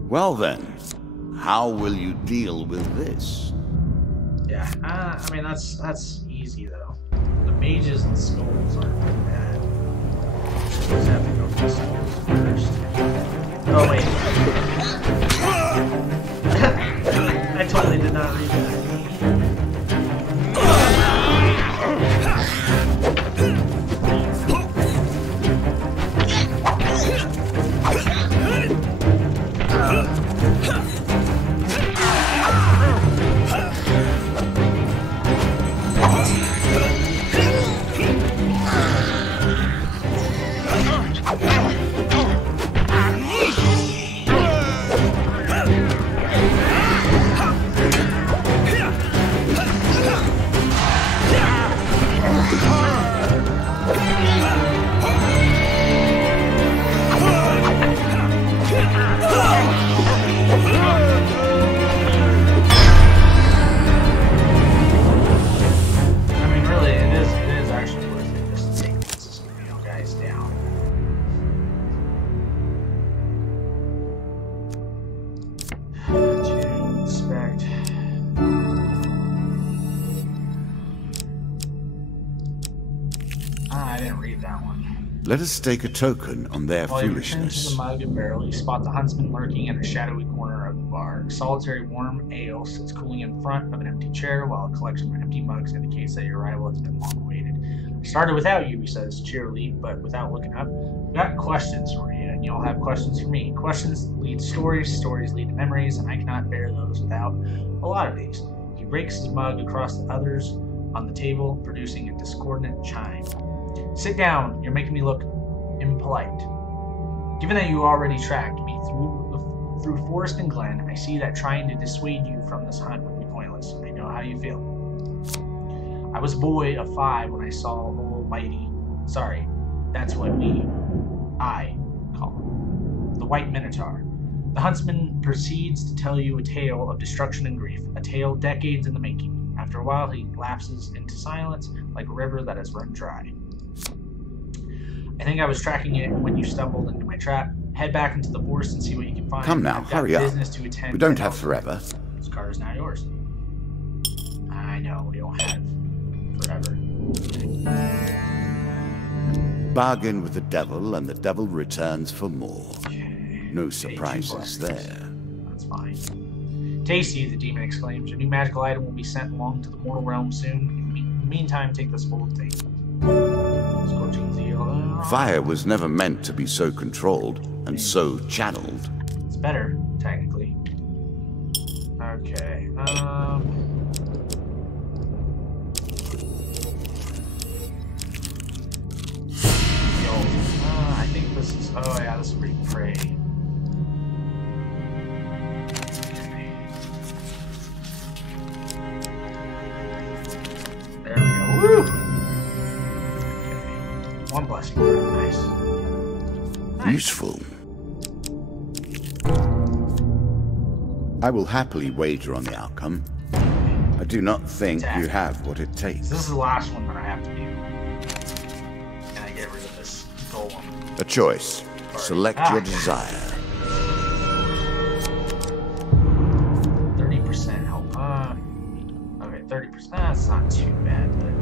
Well then, how will you deal with this? Yeah, I mean that's easy though. The mages and skulls aren't really bad. Just have to go for the skulls first. Oh wait. I totally did not read that. Let us stake a token on their While you return to foolishness. the mug and barrel, you spot the huntsman lurking in a shadowy corner of the bar. Solitary warm ale sits cooling in front of an empty chair, while a collection of empty mugs indicates that your arrival has been long awaited. I started without you, he says cheerily, but without looking up. I've got questions for you, and you'll have questions for me. Questions lead to stories, stories lead to memories, and I cannot bear those without a lot of these. He breaks his mug across the others on the table, producing a discordant chime. Sit down, you're making me look impolite. Given that you already tracked me through forest and glen, I see that trying to dissuade you from this hunt would be pointless. I know how you feel. I was a boy of 5 when I saw old Mighty. Sorry, that's what I call him. The White Minotaur. The huntsman proceeds to tell you a tale of destruction and grief, a tale decades in the making. After a while, he lapses into silence like a river that has run dry. I think I was tracking it when you stumbled into my trap. Head back into the forest and see what you can find. Come now, hurry up. We don't have forever. This car is now yours. I know, we don't have forever. Bargain with the devil, and the devil returns for more. Okay. No surprises there. That's fine. Tasty, the demon exclaims. Your new magical item will be sent along to the mortal realm soon. In the meantime, take this full of taste. Scorching zeal. Fire was never meant to be so controlled and so channeled. It's better, technically. Okay. I think this is. Oh yeah, this is pretty prey. Okay. There we go. Woo! Okay. One blessing. Nice. Useful. I will happily wager on the outcome. I do not think you have what it takes. This is the last one that I have to do. And I get rid of this golem. A choice. Select your desire. 30% help. Okay, 30%. That's not too bad, but.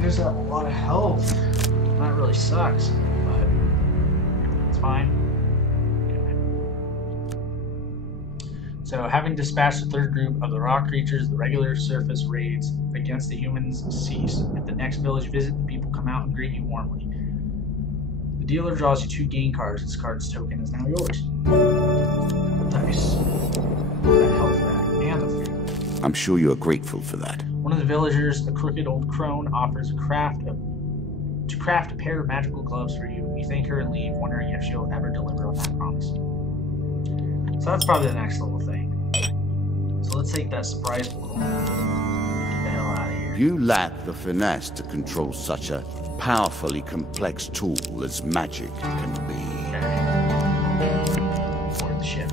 There's a lot of health. That really sucks, but it's fine. So, having dispatched the third group of the rock creatures, the regular surface raids against the humans cease. At the next village visit, the people come out and greet you warmly. The dealer draws you 2 gain cards. This card's token is now yours. Nice. That health back and the food. I'm sure you are grateful for that. One of the villagers, a crooked old crone, offers to craft a pair of magical gloves for you. You thank her and leave, wondering if she'll ever deliver on that promise. So that's probably the next little thing. So let's take that surprise portal. Get the hell out of here. You lack the finesse to control such a powerfully complex tool as magic can be. Okay. Board the ship.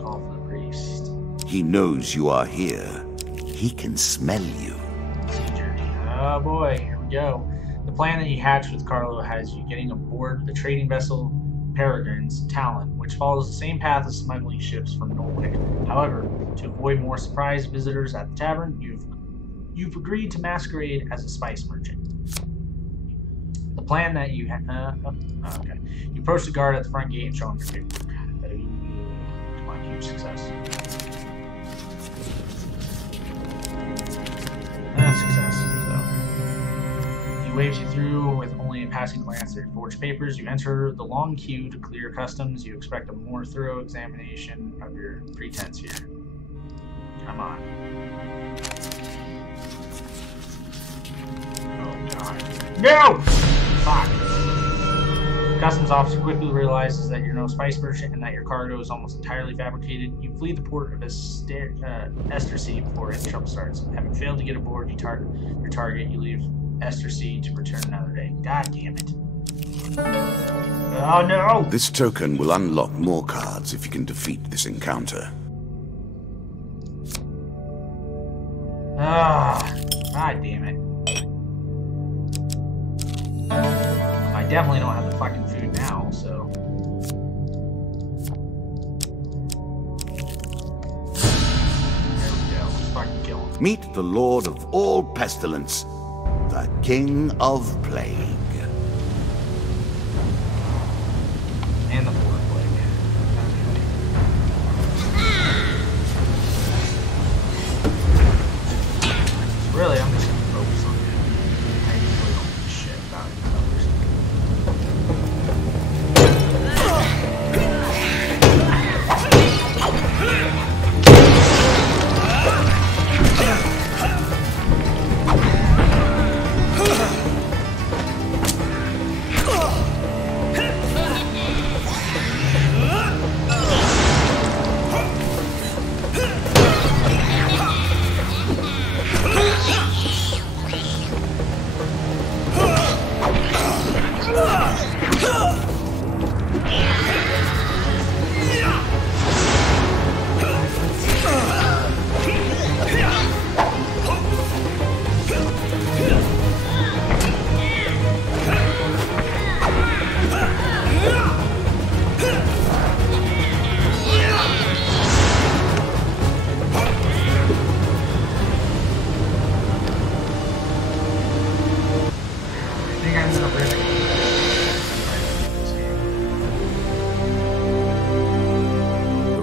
Call for the priest. He knows you are here. He can smell you. Sea journey. Oh boy, here we go. The plan that you hatched with Carlo has you getting aboard the trading vessel Peregrine's Talon, which follows the same path as smuggling ships from Norway. However, to avoid more surprise visitors at the tavern, you've agreed to masquerade as a spice merchant. The plan that you okay. You approach the guard at the front gate and show him your paperwork. Come on, huge success. Success. So he waves you through with only a passing glance at your forged papers. You enter the long queue to clear customs. You expect a more thorough examination of your pretense here. Come on. Oh god. No! Fuck. The customs officer quickly realizes that you're no spice merchant and that your cargo is almost entirely fabricated. You flee the port of Estersea before any trouble starts. Having failed to get aboard your target, you leave Estersea to return another day. God damn it. Oh no! This token will unlock more cards if you can defeat this encounter. Ah, god damn it. I definitely don't have the fucking food now, so. There we go. Let's fucking kill him. Meet the Lord of all pestilence, the King of Plague. And the Lord of Plague. So really, I'm just gonna focus on him. I really don't give a shit about others.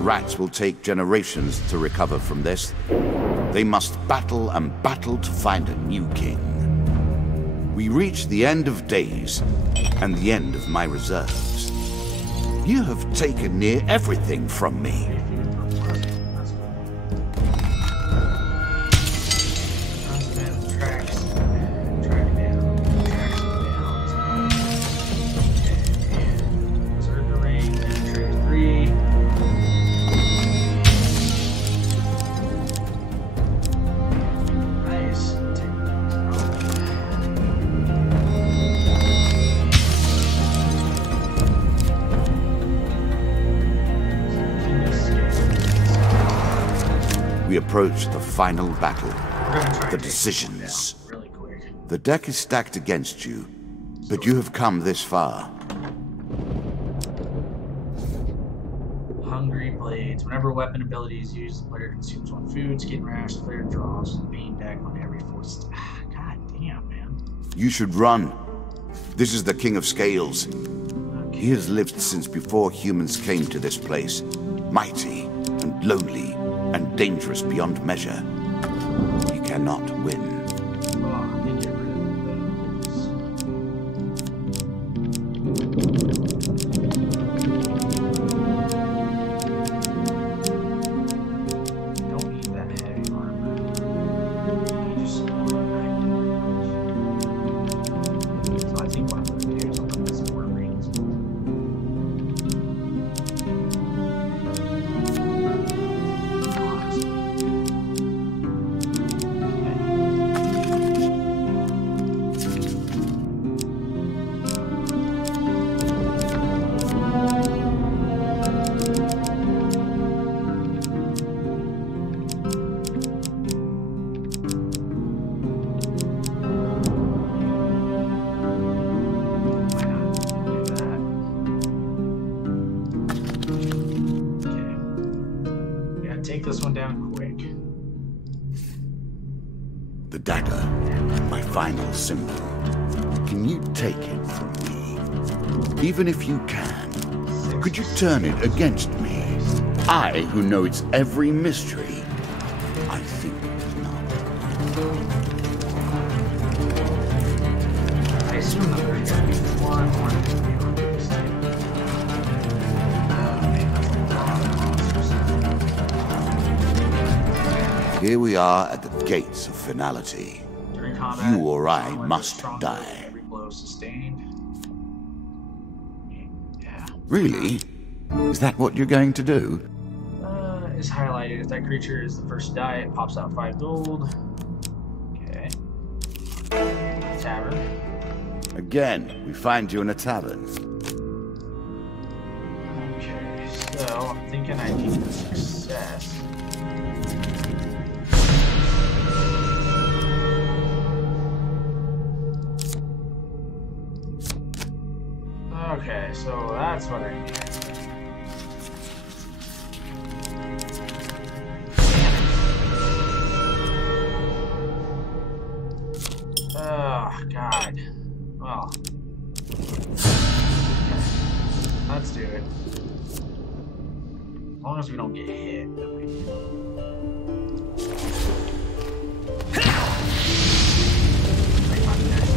Rats will take generations to recover from this. They must battle and battle to find a new king. We reach the end of days and the end of my reserves. You have taken near everything from me. We approach the final battle, the decisions. Really quick. The deck is stacked against you, but you have come this far. Hungry blades. Whenever a weapon ability is used, the player consumes 1 food. Skin rash, the player draws the main deck on every 4th. You should run. This is the King of Scales. He has lived since before humans came to this place. Mighty and lonely and dangerous beyond measure. He cannot win. Take this one down quick. The dagger, my final symbol. Can you take it from me? Even if you can, could you turn it against me? I, who know its every mystery. I think not. I assume that there's going to be one more video on this too. Here we are at the gates of finality. During combat, You or I must die. Every blow sustained. Yeah. Really? Is that what you're going to do? Is highlighted. If that creature is the first to die, it pops out 5 gold. Okay. Tavern. Again, we find you in a tavern. Okay, so I'm thinking I need the success. Okay, so that's what I need. Oh, God. Well. Let's do it. As long as we don't get hit, then we make my next.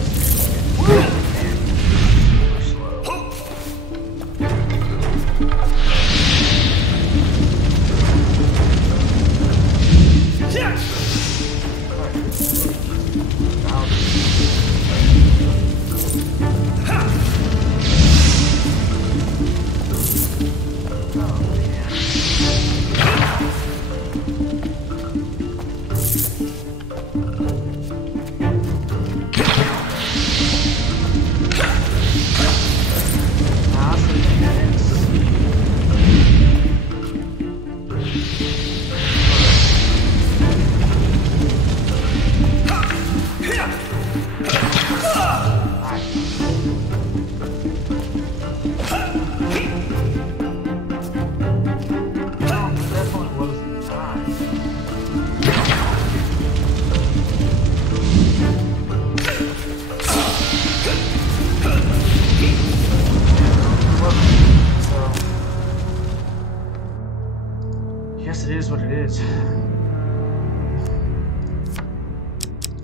It is what it is.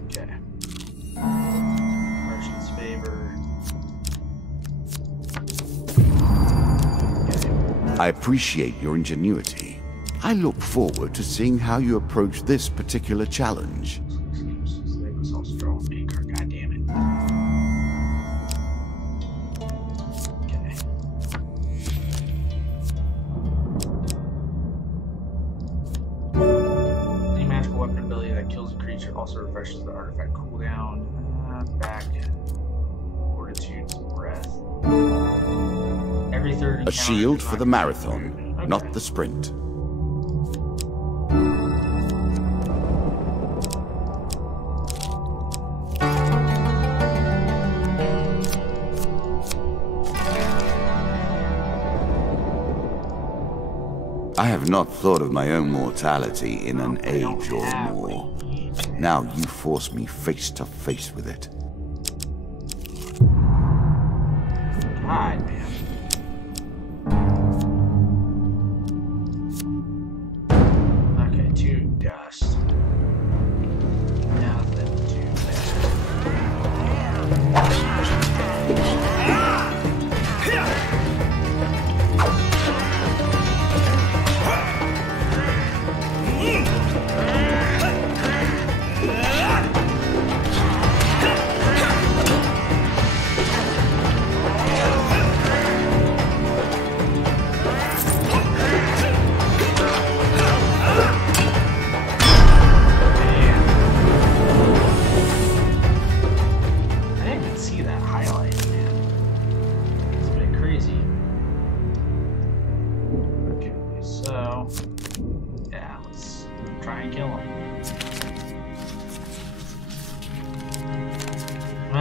Okay. Merchant's favor. Okay. I appreciate your ingenuity. I look forward to seeing how you approach this particular challenge. They was all strong maker, goddammit. Okay. Any magical weapon ability that kills a creature also refreshes the artifact cooldown. Back. Fortitude's breath. Every third A shield for the marathon, okay. not the sprint. I have not thought of my own mortality in an age or more. Now you force me face to face with it. God, man. Okay, 2 dust. Nothing too bad.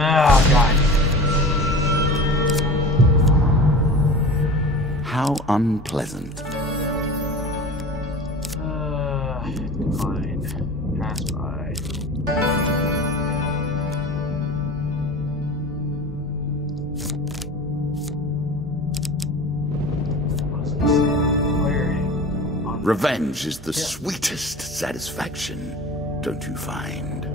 Oh, God. How unpleasant. Decline. Pass by. What's this? Clearing. Revenge is the sweetest satisfaction, don't you find?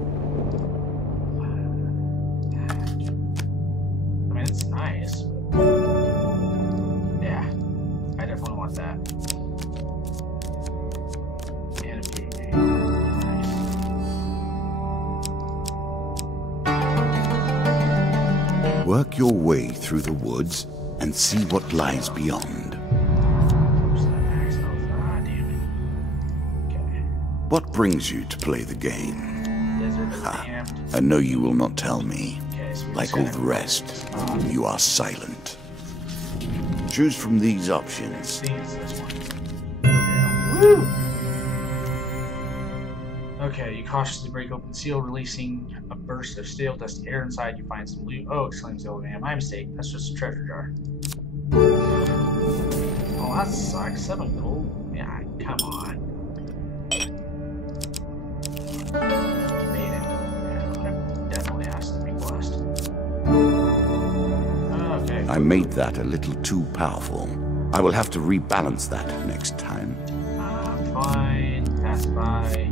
It's nice, but yeah, I definitely want that. And a PvP. Nice. Work your way through the woods and see what lies beyond. Okay. What brings you to play the game? Ha, I know you will not tell me. Okay, so like all the rest, you are silent. Choose from these options. This one. Woo! Okay, you cautiously break open the seal, releasing a burst of stale, dusty air inside. You find some loot. Oh, exclaims the old man. My mistake. That's just a treasure jar. Oh, that sucks. 7 gold? Yeah, come on. Made it. Yeah, I definitely asked to be blessed. Okay. I made that a little too powerful. I will have to rebalance that next time. Fine. Pass by.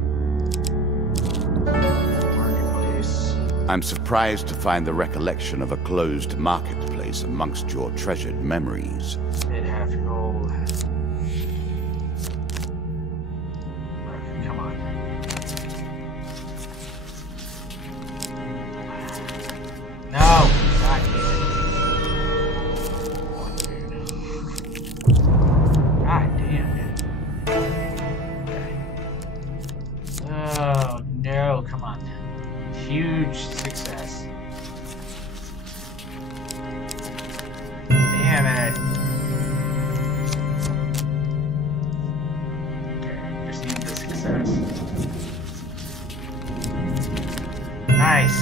Marketplace. I'm surprised to find the recollection of a closed marketplace amongst your treasured memories. Bid half your gold. Okay, come on. No! God damn it. God damn it. Okay. Oh no, come on. Huge success. Damn it. Okay, just need the success. Nice.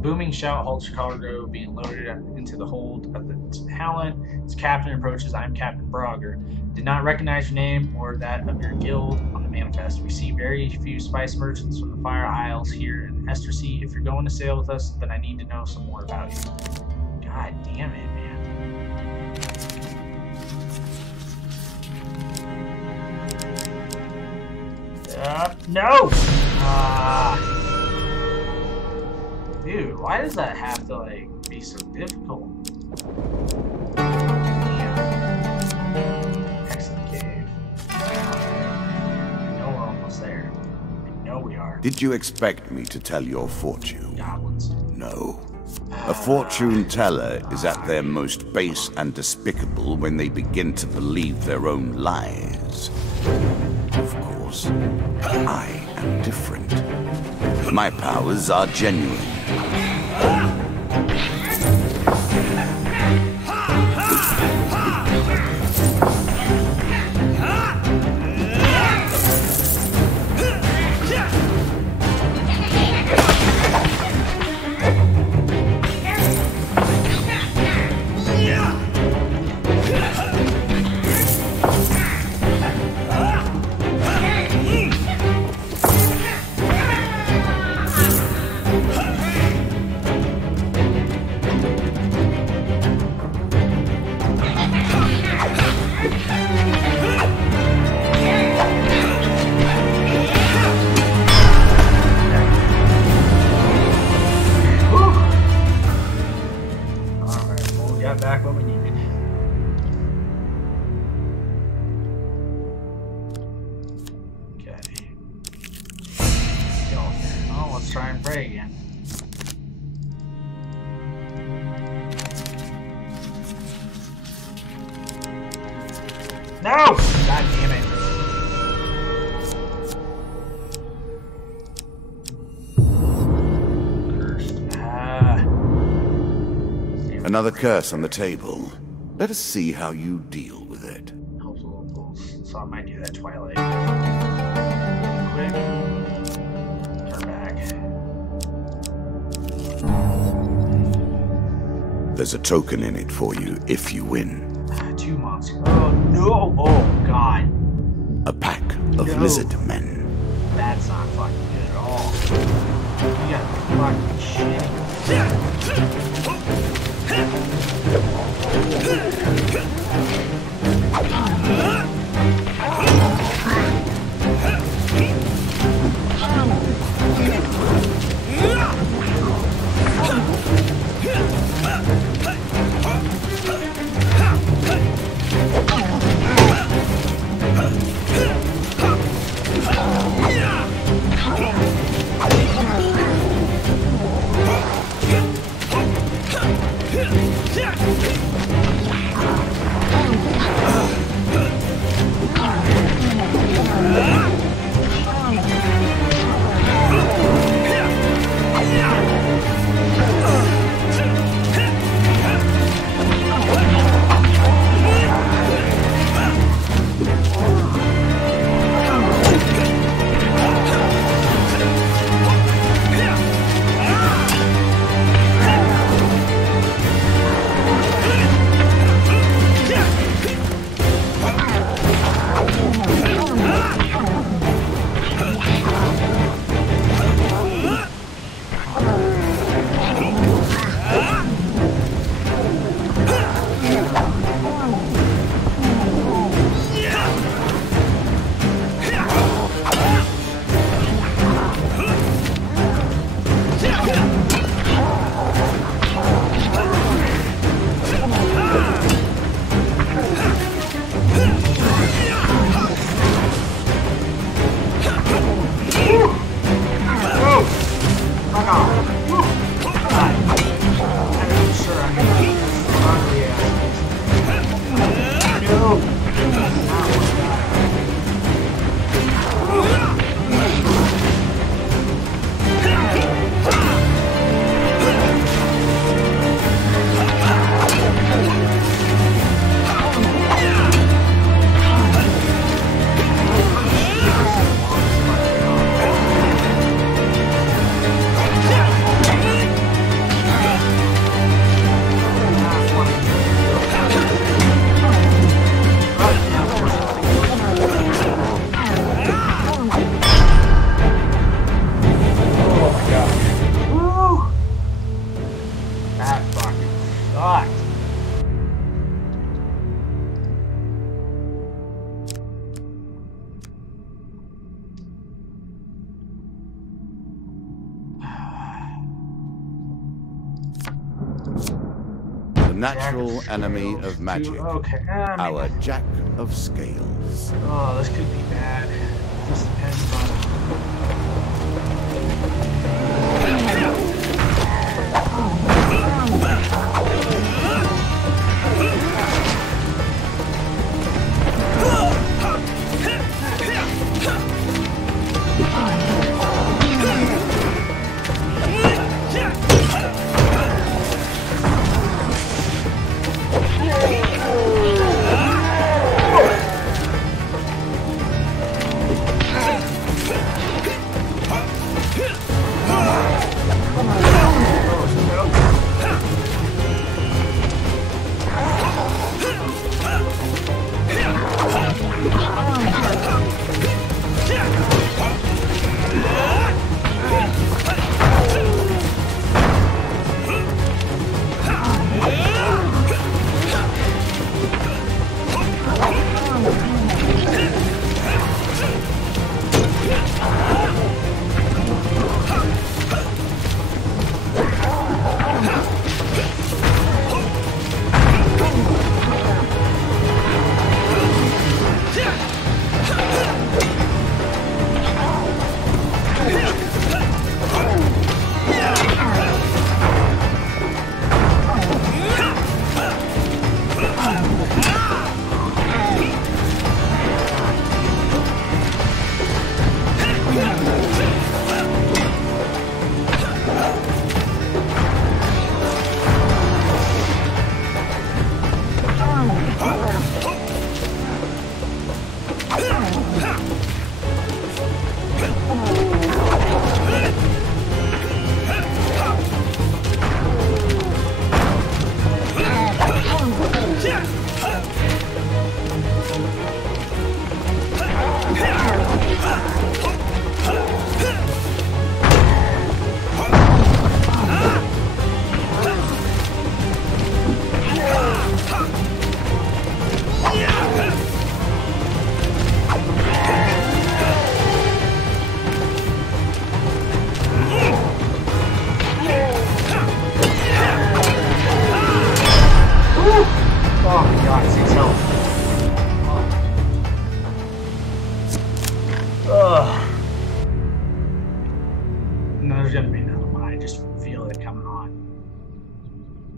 Booming shout halts your cargo being loaded into the hold of the Talent. Its captain approaches. I'm Captain Brogger. Did not recognize your name or that of your guild on the manifest. We see very few spice merchants from the Fire Isles here in Estersea. If you're going to sail with us, then I need to know some more about you. God damn it, man. No! Dude, why does that have to, like, be so difficult? Damn. Exit the cave. I know we're almost there. I know we are. Did you expect me to tell your fortune? Goblins. No. A fortune teller is at their most base and despicable when they begin to believe their own lies. Of course, I am different. My powers are genuine. let's try and pray again. No! God damn it. Another curse on the table. Let us see how you deal with it. So I might do that Twilight. Quick. Turn back. There's a token in it for you if you win. 2 months. Oh no! Oh god. A pack of lizard men. That's not fucking good at all. You got fucking shit. Natural enemy of magic. Okay. Our Jack of Scales. Oh, this could be bad. This depends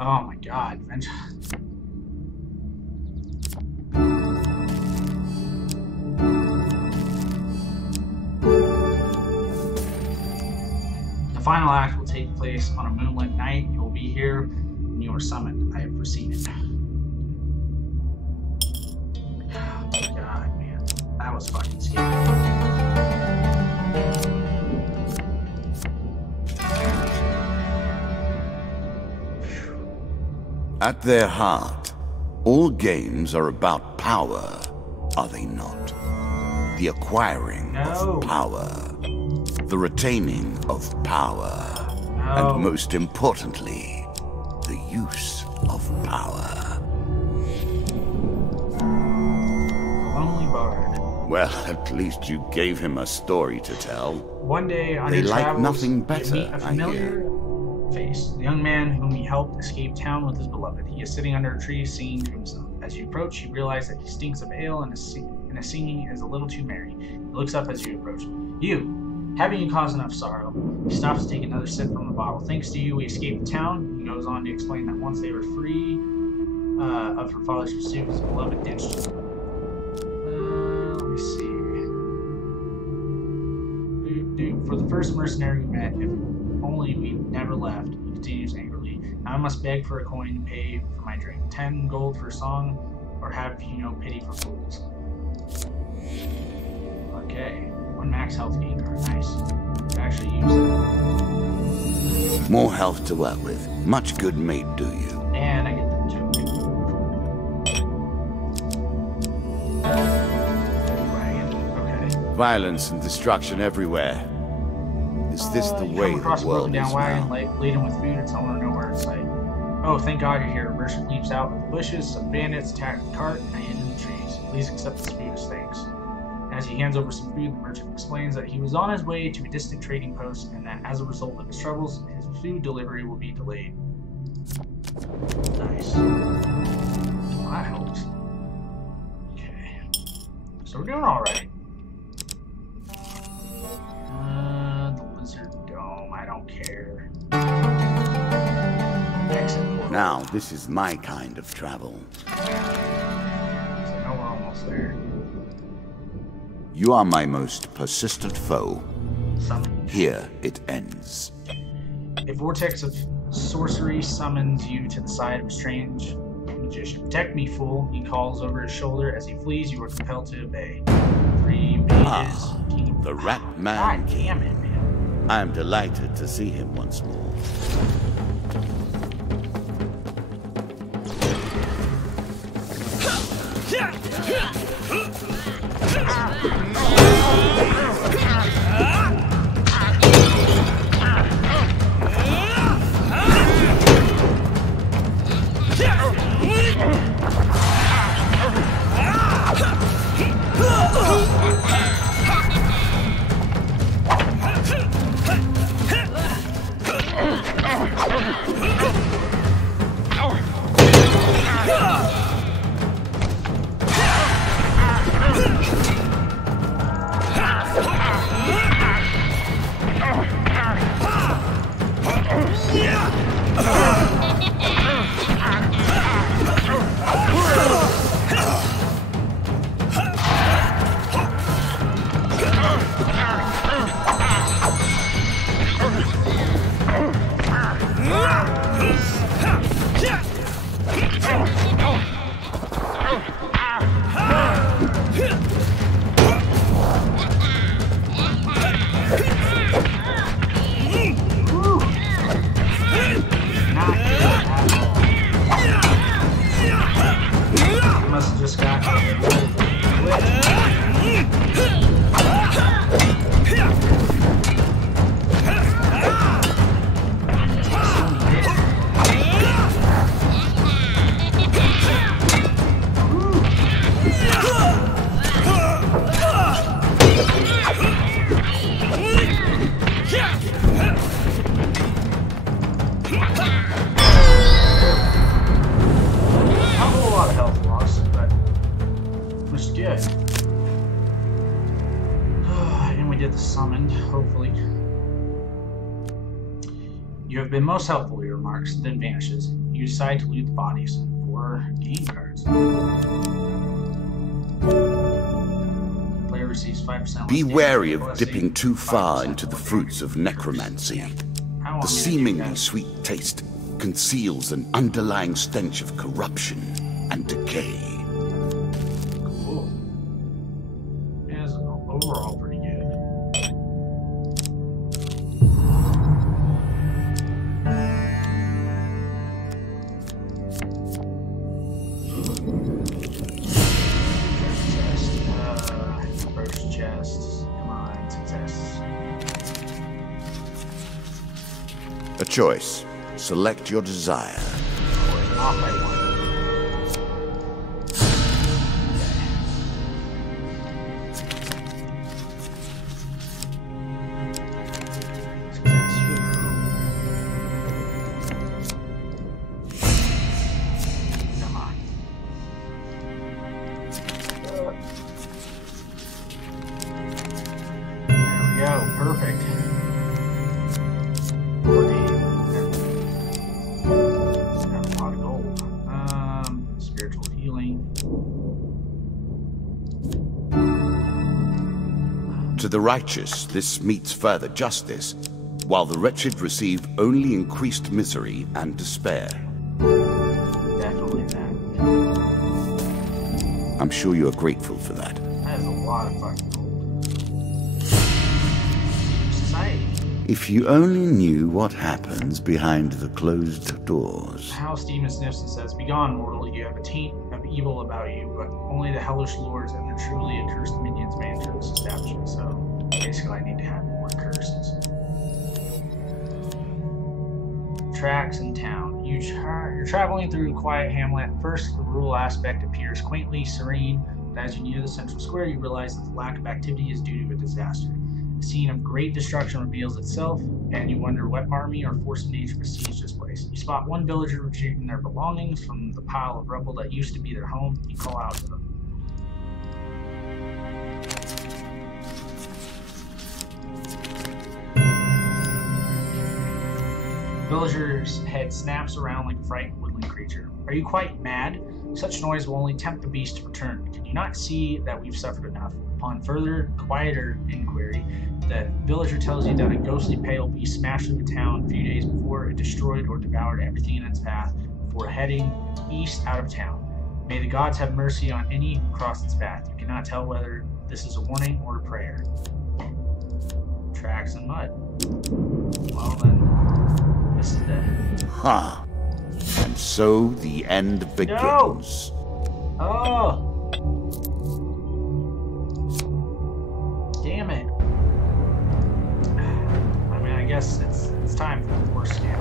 Oh my god. The final act will take place on a moonlit night. You will be here when you are summoned. I have foreseen it. Oh my god, man. That was fucking scary. At their heart, all games are about power, are they not? The acquiring of power, the retaining of power, and most importantly, the use of power. Lonely Bard. Well, at least you gave him a story to tell. One day on They his like travels, nothing better, you meet a familiar face. The young man whom he helped escape town with his beloved. He is sitting under a tree singing to himself. As you approach, you realize that he stinks of ale and his singing is a little too merry. He looks up as you approach. You, having you caused enough sorrow, he stops to take another sip from the bottle. Thanks to you, we escaped the town. He goes on to explain that once they were free of her father's pursuit, his beloved ditched him. Let me see. For the first mercenary we met, if only we never left, he continues angrily. Now I must beg for a coin to pay for my drink. 10 gold for a song, or have you no pity for fools. Okay, 1 max health gain card. Nice. Actually use that. More health to work with. Much good may do you. And I get the token. Okay. Violence and destruction everywhere. Is this the way the world is now? Laden with food, its owner nowhere in sight. Oh, thank God you're here. A merchant leaps out of the bushes. Some bandits attack the cart, and I hid in the trees. Please accept this food as thanks. As he hands over some food, the merchant explains that he was on his way to a distant trading post, and that as a result of his troubles, his food delivery will be delayed. Nice. Well, that helps. Okay. So we're doing alright. The lizard dome. I don't care. Now, this is my kind of travel. So now we're almost there. You are my most persistent foe. Summon. Here it ends. A vortex of sorcery summons you to the side of a strange magician. Protect me, fool, he calls over his shoulder. As he flees, you are compelled to obey. 3 mages. The Rat Man. God damn it, man. I am delighted to see him once more. Hopefully. You have been most helpful, he remarks, then vanishes. You Use side to loot the bodies for game cards. Player receives 5%. Be wary of dipping too far into the fruits of necromancy. The seemingly sweet taste conceals an underlying stench of corruption and decay. Cool. Yeah, it's overall pretty good. First chest. Come on, success. A choice. Select your desire. Off by one. Come on. There we go. Perfect. 14. Got a lot of gold. Spiritual healing. To the righteous, this meets further justice, while the wretched receive only increased misery and despair. Definitely that. I'm sure you are grateful for that. That is a lot of fucking gold. Society. If you only knew what happens behind the closed doors. House Demon sniffs and says, "Begone, mortal, you have a taint of evil about you, but only the hellish lords and their truly accursed minions may enter this establishment." So basically I need to have more curses. Tracks in town. You're traveling through a quiet hamlet. First, the rural aspect appears quaintly serene, but as you near the central square, you realize that the lack of activity is due to a disaster. A scene of great destruction reveals itself, and you wonder what army or force of nature besieged this place. You spot one villager retrieving their belongings from the pile of rubble that used to be their home. You call out to them. Villager's head snaps around like a frightened woodland creature. "Are you quite mad? Such noise will only tempt the beast to return. Can you not see that we've suffered enough?" Upon further, quieter inquiry, the villager tells you that a ghostly pale beast smashed through the town a few days before. It destroyed or devoured everything in its path before heading east out of town. May the gods have mercy on any who cross its path. You cannot tell whether this is a warning or a prayer. Tracks in mud. Well then, this is dead. Ha! And so the end begins. No! Oh! Damn it. I mean, I guess it's time for the worst scale.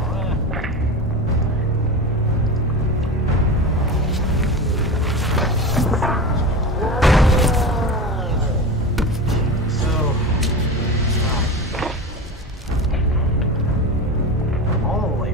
All the way.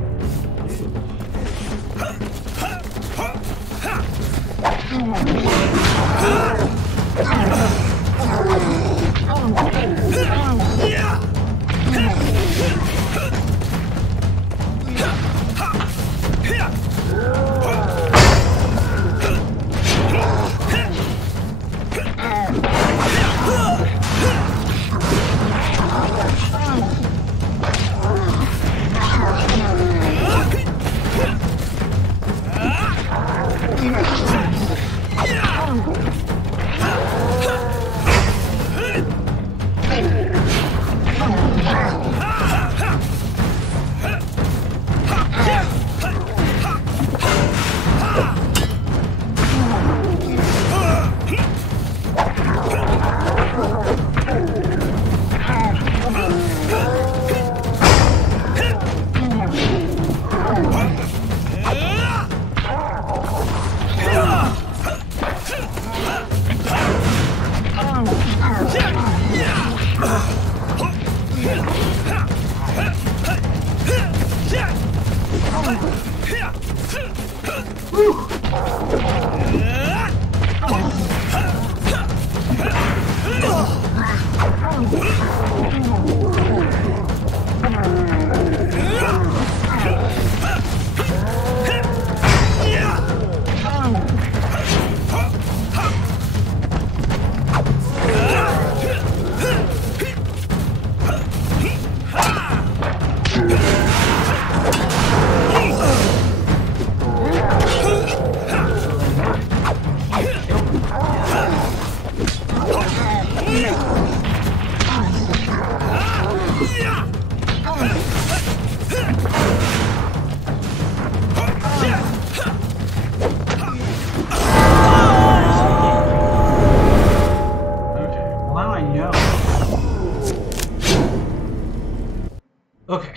Okay,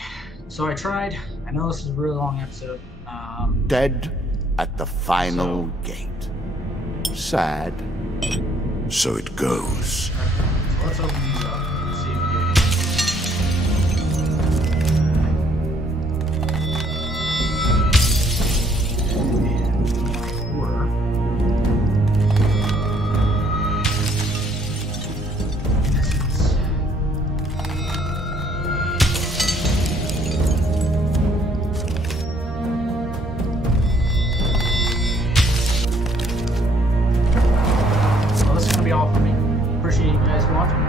so I tried. I know this is a really long episode. Dead at the final gate. Sad. So it goes. So let's open these up and see if we get all for me. Appreciate you guys watching.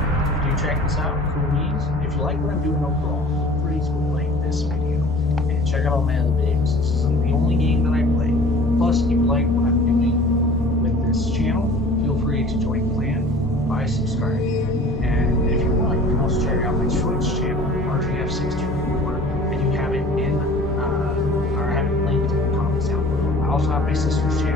Do check this out. Cool beans. If you like what I'm doing overall, feel free to like this video and check out all my other videos. This isn't the only game that I play. Plus, if you like what I'm doing with this channel, feel free to join the clan by subscribing. And if you want, you can also check out my Twitch channel, RGF624, and you have it in, or I have it linked in the comments down below. I also have my sister's channel.